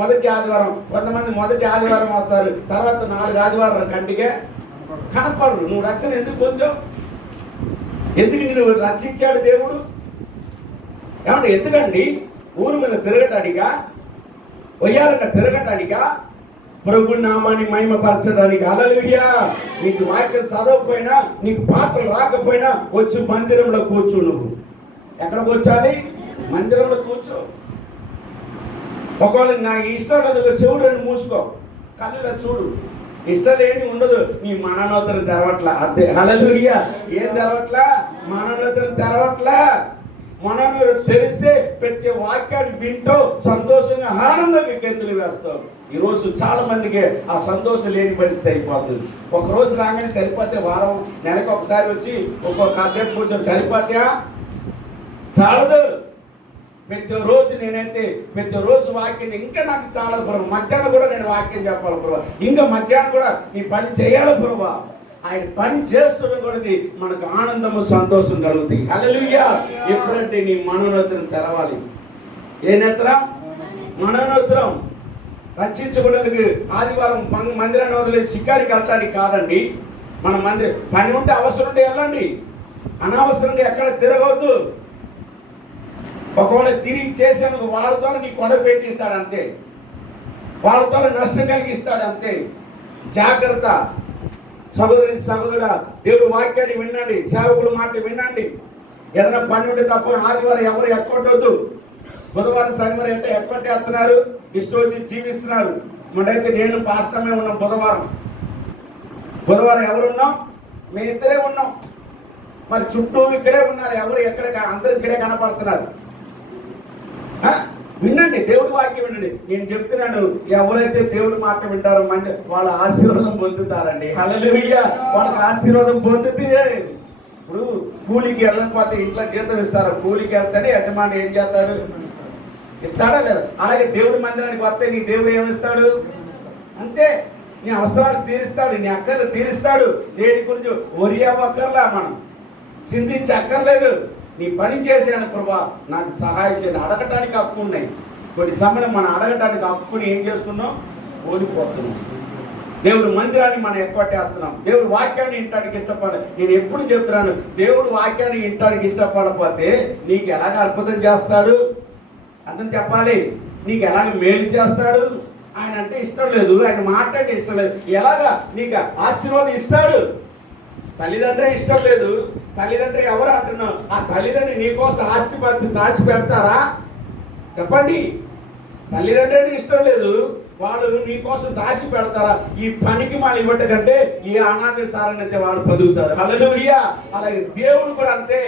మొదటి ఆదివారం, కొంతమంది మొదటి ఆదివారం వస్తారు, తర్వాత 4 ఆదివారాలు కంటిగా కనపడరు. నువ్వు రక్షణ ఎందుకు పొందావు? ఎందుకు నిన్ను రక్షించాడు దేవుడు? ఏమంటే ఎందుకండి? ఊరు మీద తిరగటానికా, వయ్యారంగా తిరగటానికా, ప్రభు నామాన్ని మహిమపరచడానికి? హల్లెలూయా. నీకు వాక్యం చదవకపోయినా, నీకు పాటలు రాకపోయినా వచ్చి మందిరంలో కూర్చో. నువ్వు ఎక్కడ కూర్చోాలి? మందిరంలో కూర్చో. ఒకవేళ నాకు ఇష్టం లేదు, చెవుడు 2 మూసుకో, కళ్ళలో చూడు. ఇష్టం లేని ఉండదు. నీ మననోత్తరం తెరవట్లా. అంతే. హల్లెలూయా. ఏం తెరవట్లా? మననోత్తరం తెరవట్లా. మననోరు తెలిసే ప్రతి వాక్యాన్ని వింటూ సంతోషంగా ఆనందంగా గెంతులు వేస్తావు. ఈరోజు చాలా మందికి ఆ సంతోషం లేని పరిస్థితి అయిపోతుంది. ఒక రోజు రాగానే సరిపోతే, వారం నెలకు ఒకసారి వచ్చి ఒక్కొక్క కాసేపు కూర్చొని సరిపోతే చాలదు. ప్రతిరోజు నేనైతే ప్రతిరోజు వాక్యం ఇంకా నాకు చాలా ప్రభు. మధ్యాహ్నం కూడా నేను వాక్యం చెప్పాలి ప్రభు. ఇంకా మధ్యాహ్నం కూడా నీ పని చేయాలి ప్రభు. ఆయన పని చేస్తున్న కొలది మనకు ఆనందము సంతోషం కలుగుతాయి. హల్లెలూయా. ఎప్పుడంటే నీ మనోనేత్రం తెరవాలి. ఏ నేత్రం? మనోనేత్రం. రక్షించకూడదు. ఆదివారం మందిరాన్ని వదిలేసి షికారికి వెళ్ళటానికి కాదండి. మన మందిరం పని ఉంటే అవసరం ఉంటే వెళ్ళండి. అనవసరంగా ఎక్కడ తిరగవద్దు. ఒకవేళ తిరిగి చేసేందుకు వాళ్ళతో నీ కొండ పెట్టిస్తాడు అంతే, వాళ్ళతో నష్టం కలిగిస్తాడు అంతే. జాగ్రత్త. సహోదరి సహోదరుడా, దేవుడు వాక్యాన్ని వినండి, సేవకుడు మాట వినండి. ఏదైనా పని ఉంటే తప్ప ఆదివారం ఎవరు ఎక్కొట్టొద్దు. బుధవారం శనివారం అంటే ఎక్కొట్టేస్తున్నారు, ఇష్టం వచ్చి జీవిస్తున్నారు. మొన్నైతే నేను పాస్టమే ఉన్నాం. బుధవారం ఎవరున్నాం? మేము ఇద్దరే ఉన్నాం. మరి చుట్టూ ఇక్కడే ఉన్నారు, ఎవరు ఎక్కడ, అందరు ఇక్కడే కనపడుతున్నారు. వినండి, దేవుడి వాక్యం వినండి. నేను చెప్తున్నాను, ఎవరైతే దేవుడి మాట వింటారో మంచి వాళ్ళ ఆశీర్వాదం పొందుతారండి. హల్లెలూయా. వాళ్ళకి ఆశీర్వాదం పొందుతే. ఇప్పుడు కూలికి వెళ్ళకపోతే ఇంట్లో జీతం ఇస్తారు. కూలికి వెళ్తానే యజమాని ఏం చేస్తాడు? ఇస్తాడా లేదా? అలాగే దేవుడి మందిరానికి వస్తే నీ దేవుడు ఏమిస్తాడు? అంతే. నీ అవసరాలు తీరుస్తాడు, నీ అక్కర్లు తీరుస్తాడు. దేని గురించి ఒరి అక్కర్లా, మనం చింతించి అక్కర్లేదు. నీ పని చేశాను ప్రభా, నాకు సహాయం చేయండి. అడగటానికి హక్కు ఉన్నాయి. కొన్ని సమయం మనం అడగటానికి హక్కుని ఏం చేస్తున్నాం? ఓడిపోతున్నాం. దేవుడు మందిరాన్ని మనం ఎక్కొట్టేస్తున్నాం. దేవుడు వాక్యాన్ని వినటానికి ఇష్టపడ. నేను ఎప్పుడు చెప్తున్నాను, దేవుడు వాక్యాన్ని వినటానికి ఇష్టపడకపోతే నీకు ఎలాగ అద్భుతం చేస్తాడు? అర్థం చెప్పాలి. నీకు ఎలాగ మేలు చేస్తాడు? ఆయన అంటే ఇష్టం లేదు, ఆయన మాట్లాడే ఇష్టం లేదు. ఎలాగా నీకు ఆశీర్వాదం ఇస్తాడు? తల్లిదండ్రి ఇష్టం లేదు. తల్లిదండ్రి ఎవరు అంటున్నావు? ఆ తల్లిదండ్రి నీకోసం ఆస్తిపత్రి రాసి పెడతారా? చెప్పండి. తల్లిదండ్రులు ఇష్టం లేదు, వాళ్ళు నీకోసం దాచి పెడతారా? ఈ పనికి మనం ఇవ్వట కంటే ఈ అనాథ సారనైతే వాళ్ళు పొదుగుతారు. హల్లెలూయా. అలాగే దేవుడు కూడా అంతే.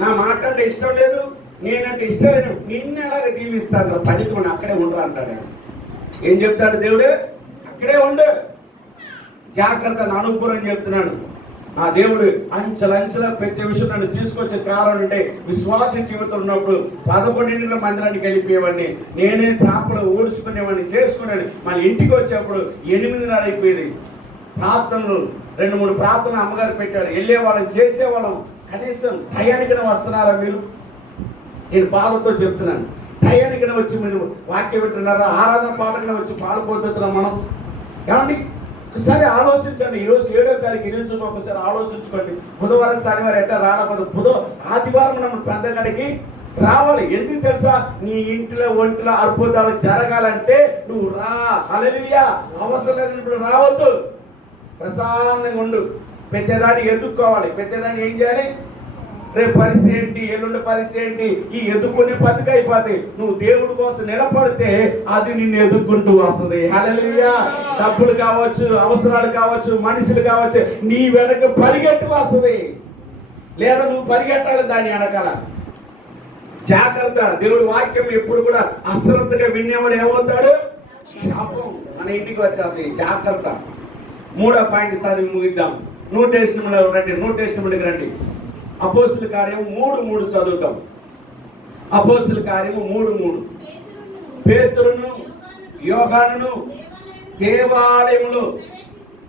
నా మాట అంటే ఇష్టం లేదు, నేనంటే ఇష్టం లేదు, నిన్ను ఎలాగ దీవిస్తాడు? పనికి మనం అక్కడే ఉండరు అంటాడు. ఏం చెప్తాడు దేవుడు? అక్కడే ఉండు. జాగ్రత్త. అనుపురం చెప్తున్నాడు. ఆ దేవుడు అంచెలంచెల ప్రతి విషయం నన్ను తీసుకొచ్చే కారణం అంటే విశ్వాస జీవితం ఉన్నప్పుడు 11 మందిరానికి వెళ్ళిపోయేవాడిని. నేనే చేపలు ఊడ్చుకునేవాడిని, చేసుకునేవాడిని. మళ్ళీ ఇంటికి వచ్చేప్పుడు 8:30 అయిపోయేది. ప్రార్థనలు 2-3 ప్రార్థనలు అమ్మగారు పెట్టాడు, వెళ్ళేవాళ్ళం, చేసేవాళ్ళం. కనీసం టయానికైనా వస్తున్నారా మీరు? నేను బాధతో చెప్తున్నాను. టయానికైనా వచ్చి మీరు వాక్యం వింటున్నారా? ఆరాధన పాటకైనా వచ్చి పాడుకోతున్నాం మనం. ఏమండి, ఒకసారి ఆలోచించండి. ఈరోజు 7వ తారీఖు ఈరోజు ఒకసారి ఆలోచించుకోండి. బుధవారం శనివారం ఎట్టా రాకపోతే ఆదివారం మనం పెద్దగడికి రావాలి. ఎందుకు తెలుసా? నీ ఇంట్లో ఒంట్లో అద్భుతాలు జరగాలంటే నువ్వు రా. హల్లెలూయా. అవసరం లేదు ఇప్పుడు రావద్దు, ప్రశాంతంగా ఉండు. పెద్దదాన్ని ఎదుర్కోవాలి. పెద్దదాన్ని ఏం చేయాలి? రేపు పరిస్థితి ఏంటి, ఎల్లుండి పరిస్థితి ఏంటి, ఈ ఎదుర్కొనే బతుకు అయిపోతాయి. నువ్వు దేవుడి కోసం నిలబడితే అది నిన్ను ఎదుర్కొంటూ వస్తుంది. హల్లెలూయా. డబ్బులు కావచ్చు, అవసరాలు కావచ్చు, మనుషులు కావచ్చు, నీ వెనక పరిగెట్టు వస్తుంది. లేదా నువ్వు పరిగెట్టాలి దాని వెనకాల. జాగ్రత్త. దేవుడి వాక్యం ఎప్పుడు కూడా అశ్రద్ధగా వినేవాడు ఏమవుతాడు? శాపం మన ఇంటికి వచ్చేది. జాగ్రత్త. 3వ పాయింట్ సారి ముగిద్దాం. న్యూ టెస్టమెంట్ రండి, న్యూ టెస్టమెంట్కి రండి. అపోస్తుల కార్యము 3:3 చదువుతాం. అపోస్తుల కార్యము 3:3. పేతురును యోహానును దేవాలయములో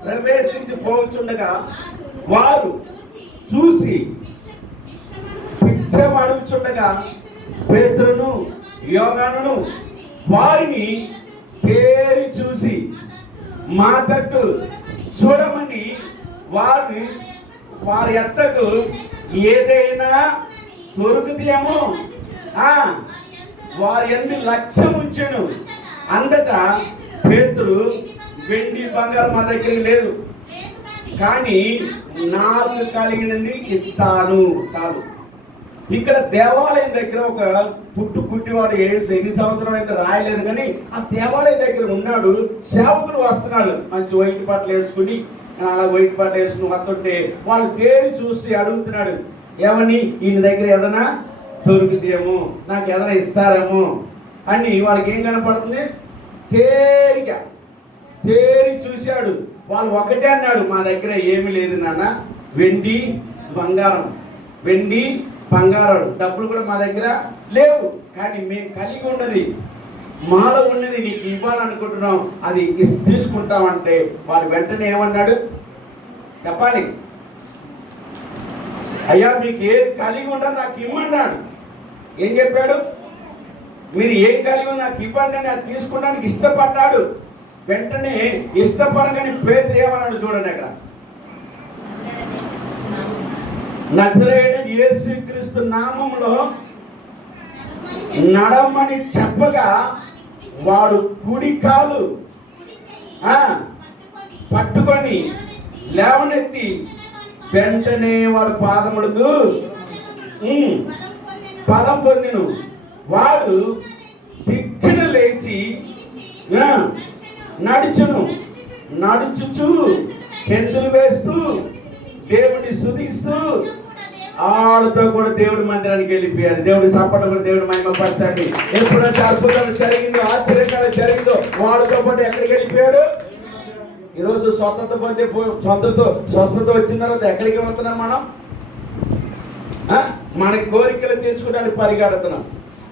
ప్రవేశించి పోవచ్చుండగా వారు చూసి భిక్షం అడుగుచుండగా పేతురును యోహానును వారిని తేరి చూసి మా తట్టు చూడమని వారి ఎత్తకు ఏదైనా దొరుకుతేమో వారి ఎందు లక్ష్యం ఉంచెను. అంతటా పేతురు, వెండి బంగారం మా దగ్గర లేదు, కానీ నాకు కలిగినది ఇస్తాను. చాలు. ఇక్కడ దేవాలయం దగ్గర ఒక పుట్టివాడు ఎన్ని సంవత్సరం అయితే రాయలేదు, కానీ ఆ దేవాలయం దగ్గర ఉన్నాడు. సేవకులు వస్తున్నాడు, మంచి వైట్ బట్టలు వేసుకుని, అలా వైట్ బట్టలు వేసుకుని వస్తుంటే వాళ్ళు తేరి చూసి అడుగుతున్నాడు, ఏమని? ఈయన దగ్గర ఏదైనా దొరుకుతేమో, నాకు ఏదైనా ఇస్తారేమో అని. వాళ్ళకి ఏం కనపడుతుంది? తేరి చూశాడు. వాళ్ళు ఒకటే అన్నాడు, మా దగ్గర ఏమీ లేదు నాన్న, వెండి బంగారం డబ్బులు కూడా మా దగ్గర లేవు, కానీ మేము కలిగి ఉన్నది, మాలో ఉన్నది నీకు ఇవ్వాలనుకుంటున్నాం, అది తీసుకుంటామంటే వాళ్ళు వెంటనే ఏమన్నాడు చెప్పాలి? అయ్యా మీకు ఏది కలిగి ఉండదు నాకు ఇవ్వమన్నాడు. ఏం చెప్పాడు? మీరు ఏం కలిగి నాకు ఇవ్వండి అని అది తీసుకోవడానికి ఇష్టపడ్డాడు. వెంటనే ఇష్టపడగానే పేతురు ఏమన్నాడు చూడండి అక్కడ, నజరేయుడైన యేసుక్రీస్తు నామములో నడమని చెప్పగా వాడు కుడి కాలు పట్టుకొని లేవనెత్తి వెంటనే వాడు పాదములకు బలం పొందెను. వాడు దిక్కున లేచి నడుచుచు కెందులు వేస్తూ దేవుడిని స్తుతిస్తూ వాళ్ళతో కూడా దేవుడి మందిరానికి వెళ్ళిపోయారు. దేవుడి సపోర్ట్ కూడా దేవుడి మహిమపరచండి. ఎప్పుడైతే అద్భుతాలు జరిగిందో, ఆశ్చర్యకాలు జరిగిందో వాళ్ళతో పాటు ఎక్కడికి వెళ్ళిపోయాడు? ఈరోజు స్వస్థత వచ్చిన తర్వాత ఎక్కడికి వెళ్తున్నాం మనం? మన కోరికలు తీర్చుకోవడానికి పరిగెడుతున్నాం,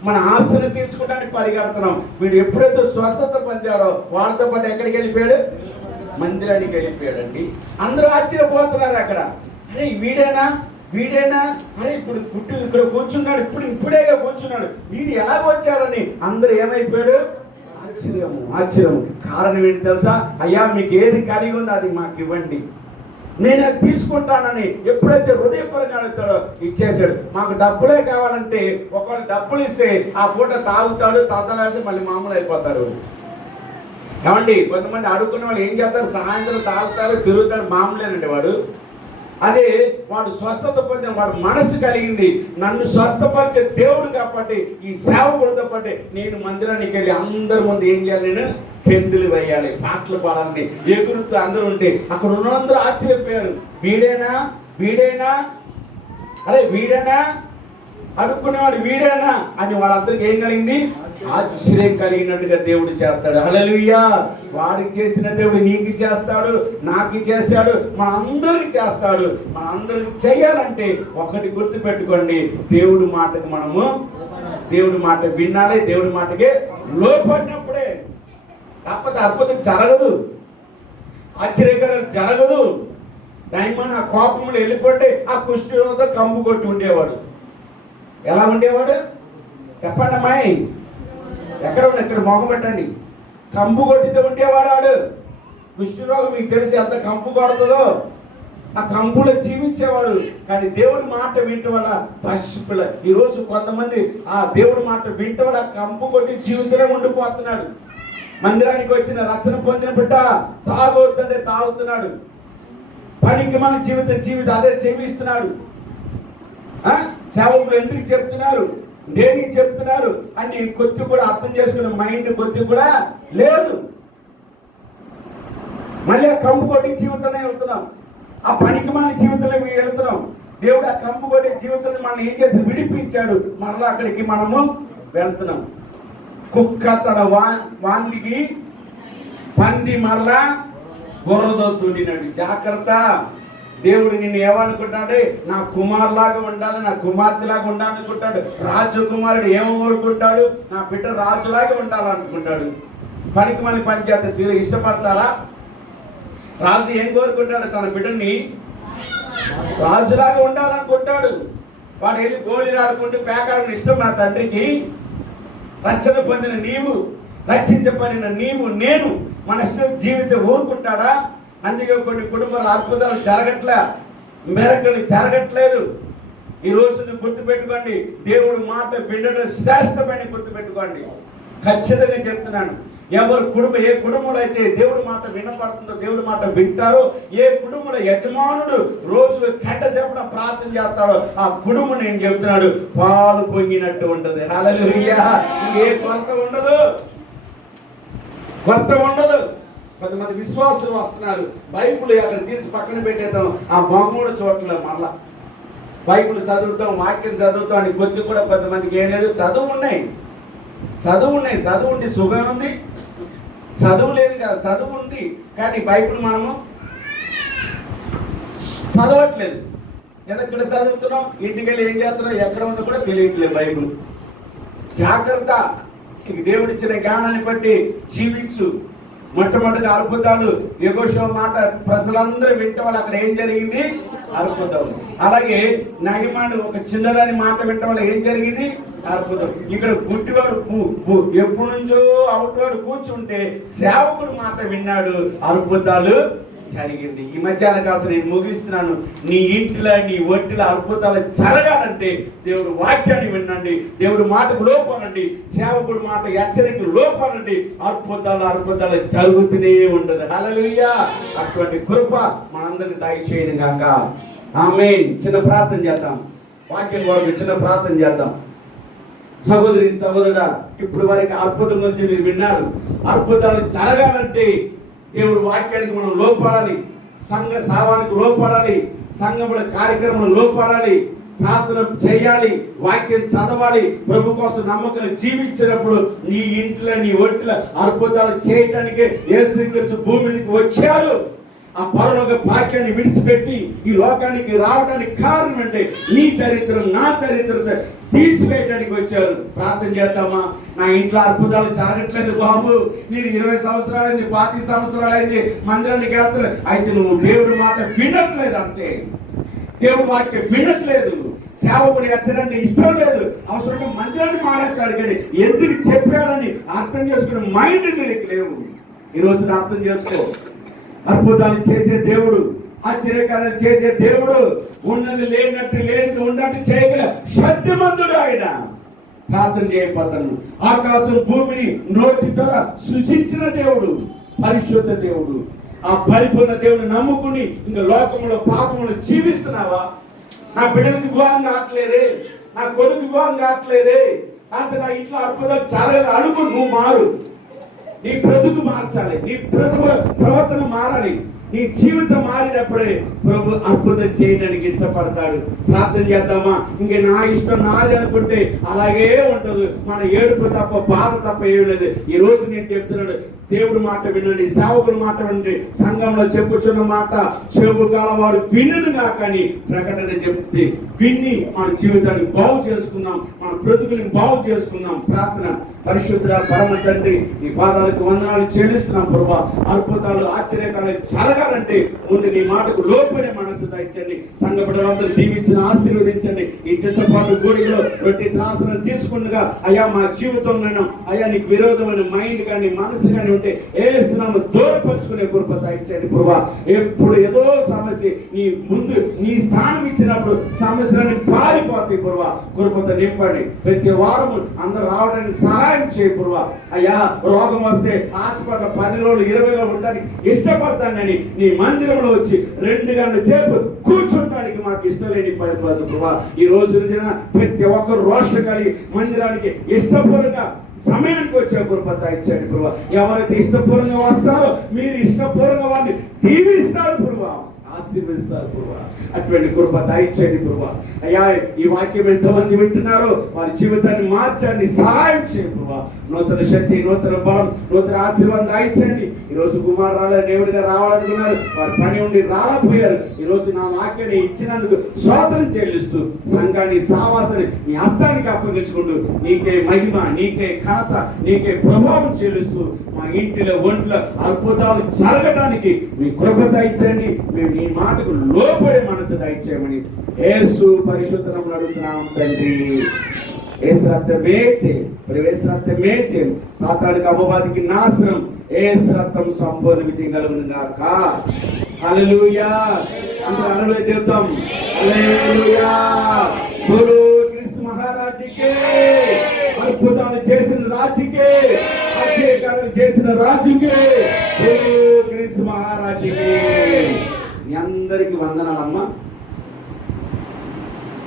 మన ఆస్తులు తీర్చుకోవడానికి పరిగెడుతున్నాం. వీడు ఎప్పుడైతే స్వస్థత పొందాడో వాళ్ళతో పాటు ఎక్కడికి వెళ్ళిపోయాడు? మందిరానికి వెళ్ళిపోయాడండి. అందరూ ఆశ్చర్యపోతున్నారు అక్కడ, అరే వీడేనా అరే ఇప్పుడు ఇక్కడ కూర్చున్నాడు, ఇప్పుడేగా కూర్చున్నాడు, వీడు ఎలా వచ్చాడని అందరూ ఏమైపోయాడు? ఆశ్చర్యము. కారణం ఏంటి తెలుసా? అయ్యా మీకు ఏది కలిగి ఉందో అది మాకు ఇవ్వండి, నేను అది తీసుకుంటానని ఎప్పుడైతే హృదయపరంగా అడుగుతాడో ఇచ్చేసాడు. మాకు డబ్బులే కావాలంటే ఒకవేళ డబ్బులు ఇస్తే ఆ పూట తాగుతాడు, తాతలేసి మళ్ళీ మామూలు అయిపోతాడు. ఏమండి, కొంతమంది అడుక్కునే వాళ్ళు ఏం చేస్తారు? సాయంత్రం తాగుతారు, తిరుగుతాడు, మామూలేనండి వాడు. అదే వాడు స్వస్థత పొందిన వాడు మనసు కలిగింది, నన్ను స్వస్థపరిచే దేవుడు కాబట్టి, ఈ సేవకుడితో పాటు నేను మందిరానికి వెళ్ళి అందరి ముందు ఏం చేయాలి? నేను కెందులు వేయాలి, పాటలు పాడాలని, ఎగురుతూ అందరూ ఉంటే అక్కడ ఉన్నందరూ ఆశ్చర్యపోయారు. వీడేనా అరే వీడేనా అడుక్కునేవాడు వీడేనా అని వాళ్ళందరికీ ఏం కలిగింది? ఆశ్చర్యం కలిగినట్టుగా దేవుడు చేస్తాడు. హల్లెలూయా. వాడికి చేసిన దేవుడు నీకు చేస్తాడు, నాకు చేస్తాడు, మన అందరికి చేస్తాడు. మన అందరికి చేయాలంటే ఒకటి గుర్తు పెట్టుకోండి, దేవుడి మాటకు మనము దేవుడి మాట వినాలి. దేవుడి మాటకి లోపడినప్పుడే తప్పదు, అద్భుతం జరగదు, ఆశ్చర్యకరం జరగదు. డైమన్ ఆ కోపంలో వెళ్ళిపోతే ఆ కుష్ఠరోగం కంపు కొట్టి ఉండేవాడు. ఎలా ఉండేవాడు చెప్పండి అమ్మాయి, ఎక్కడ ఉన్న ఇక్కడ మొహం పెట్టండి. కంపు కొట్టితో ఉండేవాడు. కుష్ఠరోగం మీకు తెలిసి ఎంత కంపు కొడుతుందో ఆ కంపులో జీవించేవాడు. కానీ దేవుడి మాట వింటం వల్ల పసిపిల్ల ఈరోజు కొంతమంది ఆ దేవుడి మాట వింటం వల్ల కంపు కొట్టి జీవితంలో ఉండిపోతున్నాడు. మందిరానికి వచ్చిన రక్షణ పొందిన బిడ్డ తాగొద్దంటే తాగుతున్నాడు. పనికి మన జీవితం అదే జీవిస్తున్నాడు. సేవకులు ఎందుకు చెప్తున్నారు, దేనికి చెప్తున్నారు అని కొద్ది కూడా అర్థం చేసుకునే మైండ్ కొద్ది కూడా లేదు. మళ్ళీ ఆ కంపు కొట్టి జీవితంలో వెళ్తున్నాం, ఆ పనికి మన జీవితంలో వెళ్తున్నాం. దేవుడు ఆ కంపు కొట్టి జీవితంలో మనం ఏం చేసి విడిపించాడు, మరలా అక్కడికి మనము వెళ్తున్నాం. కుక్క తన వాంతికి పంది మరలా బుర్రతో తుడినాడు. జాగ్రత్త. దేవుడు నిన్ను ఏమనుకుంటాడు, నా కుమారులాగా ఉండాలి, నా కుమార్తెలాగా ఉండాలనుకుంటాడు. రాజకుమారుడు ఏమో కోరుకుంటాడు, నా బిడ్డ రాజులాగా ఉండాలనుకుంటాడు. పనికి మన పంచాయతీ ఇష్టపడతారా? రాజు ఏం కోరుకుంటాడు, తన బిడ్డని రాజులాగా ఉండాలనుకుంటాడు. వాడు వెళ్ళి గోళీలు ఆడుకుంటూ పేకాడని ఇష్టం నా తండ్రికి. రక్షణ పొందిన నీవు, రక్షించబడిన నీవు, నేను మన జీవితం ఊరుకుంటాడా? అందుకే కొన్ని కుటుంబాల అద్భుతాలు జరగట్లే, మెరకలు జరగట్లేదు. ఈ రోజు గుర్తుపెట్టుకోండి, దేవుడు మాట వినడం శ్రేష్టమైన గుర్తుపెట్టుకోండి. ఖచ్చితంగా చెప్తున్నాను, ఏ కుటుంబంలో అయితే దేవుడి మాట వినపడుతుందో, దేవుడి మాట వింటారో, ఏ కుటుంబంలో యజమానుడు రోజు గంట సేపన ప్రార్థన చేస్తాడో ఆ కుటుంబం నేను చెప్తున్నాడు పాలు పొంగినట్టు ఉంటుంది. హల్లెలూయా. ఏ కొరత ఉండదు, కొరత ఉండదు. కొంతమంది విశ్వాసులు వస్తున్నారు, బైబిల్ అక్కడ తీసి పక్కన పెట్టేద్దాం, ఆ బొమ్మూడు చోట్ల మళ్ళా బైబిల్ చదువుతాం, వాక్యం చదువుతాం అని కొద్ది కూడా కొంతమందికి ఏం లేదు. చదువు ఉన్నాయి, చదువు ఉండి సుఖం ఉంది, చదువు లేదు కదా, చదువు ఉంది కానీ బైబిల్ మనము చదవట్లేదు. ఎక్కడ చదువుతున్నాం, ఇంటికి వెళ్ళి ఏం చేస్తున్నాం, ఎక్కడ ఉందో కూడా తెలియట్లేదు బైబిల్. జాగ్రత్త. నీకు దేవుడిచ్చిన జ్ఞానాన్ని బట్టి జీవించు. మొట్టమొదటిగా అద్భుతాలు యెహోషువ మాట ప్రజలందరూ వింటం వల్ల అక్కడ ఏం జరిగింది, అద్భుతం. అలాగే నహిమాను ఒక చిన్నదాని మాట వింటం వల్ల ఏం జరిగింది, అద్భుతం. ఇక్కడ గుడ్డివాడు ఎప్పటి నుంచో అవుట్వాడు కూర్చుంటే సేవకుడు మాట విన్నాడు, అద్భుతాలు జరిగింది. ఈ మధ్యాహ్న కాలం నేను ముగిస్తున్నాను. నీ ఇంటిలో నీ ఒంటిలో అద్భుతాలు జరగాలంటే దేవుడు వాక్యాన్ని వినండి, దేవుడు మాటకు లోపడండి, సేవకుడు మాట హెచ్చరికలు లోపడండి, అద్భుతాలు జరుగుతూనే ఉండదు. హల్లెలూయా. అటువంటి కృప మనందరికి దయచేయను గాక. ఆమేన్. చిన్న ప్రార్థన చేద్దాం, వాక్యం వరకు చిన్న ప్రార్థన చేద్దాం. సహోదరి సహోదరుడా, ఇప్పుడు వరకు అద్భుతం గురించి మీరు విన్నారు. అద్భుతాలు జరగాలంటే దేవుడు వాక్యానికి మనం లోపడాలి, సంఘ సావానికి లోపడాలి, సంఘముల కార్యక్రమాలు లోపడాలి, ప్రార్థన చేయాలి, వాక్యం చదవాలి, ప్రభు కోసం నమ్మకం జీవించినప్పుడు నీ ఇంట్లో నీ ఒంట్లో అద్భుతాలు చేయటానికి యేసుక్రీస్తు భూమికి వచ్చారు. ఆ పరలోక భాగ్యాన్ని విడిచిపెట్టి ఈ లోకానికి రావడానికి కారణం అంటే నీ దరిద్రం నా దరిద్రత తీసివేయడానికి వచ్చారు. ప్రార్థన చేద్దామా? నా ఇంట్లో అద్భుతాలు జరగట్లేదు బాబు, నేను 20 సంవత్సరాలైంది, 25 సంవత్సరాలైంది మందిరానికి వెళ్తున్నాను. అయితే నువ్వు దేవుడి మాట వినట్లేదు, అంతే. దేవుడి వాక్యం వినట్లేదు, సేవకుడు హెచ్చరంటే ఇష్టం లేదు, అవసరం మందిరాన్ని మాట్లాడతాడు కానీ ఎందుకు చెప్పాడని అర్థం చేసుకునే మైండ్ నీకు లేవు. ఈరోజు అర్థం చేసుకో. అద్భుతాలు చేసే దేవుడు, ఆశ్చర్యకారాలు చేసే దేవుడు, ఉన్నది లేనట్టు లేనిది ఉన్నట్టు చేయగల శక్తిమంతుడు ఆయన. ప్రార్థన చేయబోతాను. ఆకాశం భూమిని నోటి ద్వారా సృష్టించిన దేవుడు, పరిశుద్ధ దేవుడు. ఆ పరిపూర్ణ దేవుడు నమ్ముకుని ఇంకా లోకంలో పాపంలో జీవిస్తున్నావా? నా బిడ్డలకు వివాహం కావట్లేదే, నా కొడుకు వివాహం కావట్లేదే, అంతే నా ఇంట్లో అద్భుతాలు జరగదు అనుకుని నువ్వు మారు. నీ బ్రతుకు మార్చాలి, నీ ప్రవర్తన మారాలి. నీ జీవితం మారినప్పుడే ప్రభు అద్భుతం చేయడానికి ఇష్టపడతాడు. ప్రార్థన చేద్దామా? ఇంక నా ఇష్టం నాది అనుకుంటే అలాగే ఉంటుంది. మన ఏడుపు తప్ప బాధ తప్ప ఏమి లేదు. ఈ రోజు నేను చెప్తున్నాను, దేవుడు మాట వినండి, సేవకుల మాట వినండి, సంఘంలో చెప్పుచున్న మాట చెవు గలవాడు వినును కాకని ప్రకటన చెప్తే విన్ని మన జీవితాన్ని బాగు చేసుకున్నాం, మన బ్రతుకుని బాగు చేసుకున్నాం. ప్రార్థన. పరిశుద్ధ పరమ తండ్రి, నీ పాదాలకు వందనాలు చెల్లిస్తున్నాం ప్రభా. అద్భుతాలు ఆశ్చర్యకాలు జరగాలంటే ముందు నీ మాటకు లోపడే మనసు దయచండి. సంఘ బిడ్డలందరూ దీవించిన ఆశీర్వదించండి. ఈ చిత్తపాటు గూడిలో రొట్టె త్రాసులను తీసుకుండగా అయ్యా మా జీవితంలో అయ్యా నీకు విరోధమైన మైండ్ కానీ మనసు కానీ ఉంటే ఏసునామమున దూరపరుచుకునే కృప దయచేయండి ప్రభా. ఎప్పుడు ఏదో సమస్య నీ ముందు నీ స్థానం ఇచ్చినప్పుడు సమస్యలన్నీ పారిపోతాయి ప్రభా. కృపతో నింపండి. ప్రతి వారము అందరూ రావడానికి సహాయం చేయ ప్రభా. అయ్యా రోగం వస్తే హాస్పిటల్ 10 రోజులు 20 రోజులు ఉండడానికి ఇష్టపడతానని నీ మందిరంలో వచ్చి 2 గంటల సేపు కూర్చుంటానికి మాకు ఇష్టం లేని పడిపోతుంది ప్రభా. ఈ రోజు ప్రతి ఒక్కరు రోషం కలిగి మందిరానికి ఇష్టపూర్వకంగా సమయానికి వచ్చే కృప దయచేయండి ప్రభా. ఎవరైతే ఇష్టపూర్వకంగా వస్తారో మీరు ఇష్టపూర్వకంగా వారిని దీవిస్తారు ప్రభా, ఆశీర్వదిస్తారు ప్రభా. అటువంటి కృప దయచేయండి ప్రభా. అయ్యా ఈ వాక్యం ఎంతమంది వింటున్నారో వారి జీవితాన్ని మార్చండి, సహాయం చేయండి ప్రభా. నూతన శక్తి, నూతన బలం, నూతన ఆశీర్వాదం దయచేయండి. ఈరోజు కుమార్ దేవుడిగా రావాలనుకున్నారు, వారి పని ఉండి రాలేకపోయారు. ఈరోజు నా వాక్యాన్ని ఇచ్చినందుకు స్తోత్రం చెల్లిస్తూ సంఘాన్ని సావాసాన్ని నీ హస్తానికి అప్పగించుకుంటూ నీకే మహిమ, నీకే ఘనత, నీకే ప్రభావం చెల్లిస్తూ మా ఇంటిలో ఒంట్లో అద్భుతాలు జరగడానికి మీ కృప దయచేయండి. మేము నీ మాటకు లోపడే మనసు దయచేయమని యేసు పరిశుద్ధ నామమున అడుగుతున్నాం తండ్రి. యేసు రక్తమే చేయం, యేసు రక్తమే చేయం, సాతానుకి అపవాదికి నాశనం. యేసు రక్తం సంపూర్ణ విజయం కలుగును గాక. హల్లెలూయా. అందరూ హల్లెలూయా చెప్తాం. హల్లెలూయా. బోలో కృష్ణ మహారాజుకే, అద్భుతాలు చేసిన రాజుకే, ఆశ్చర్యకార్యాలు చేసిన రాజుకే, బోలో కృష్ణ మహారాజుకే. మీ అందరికి వందనాలమ్మా.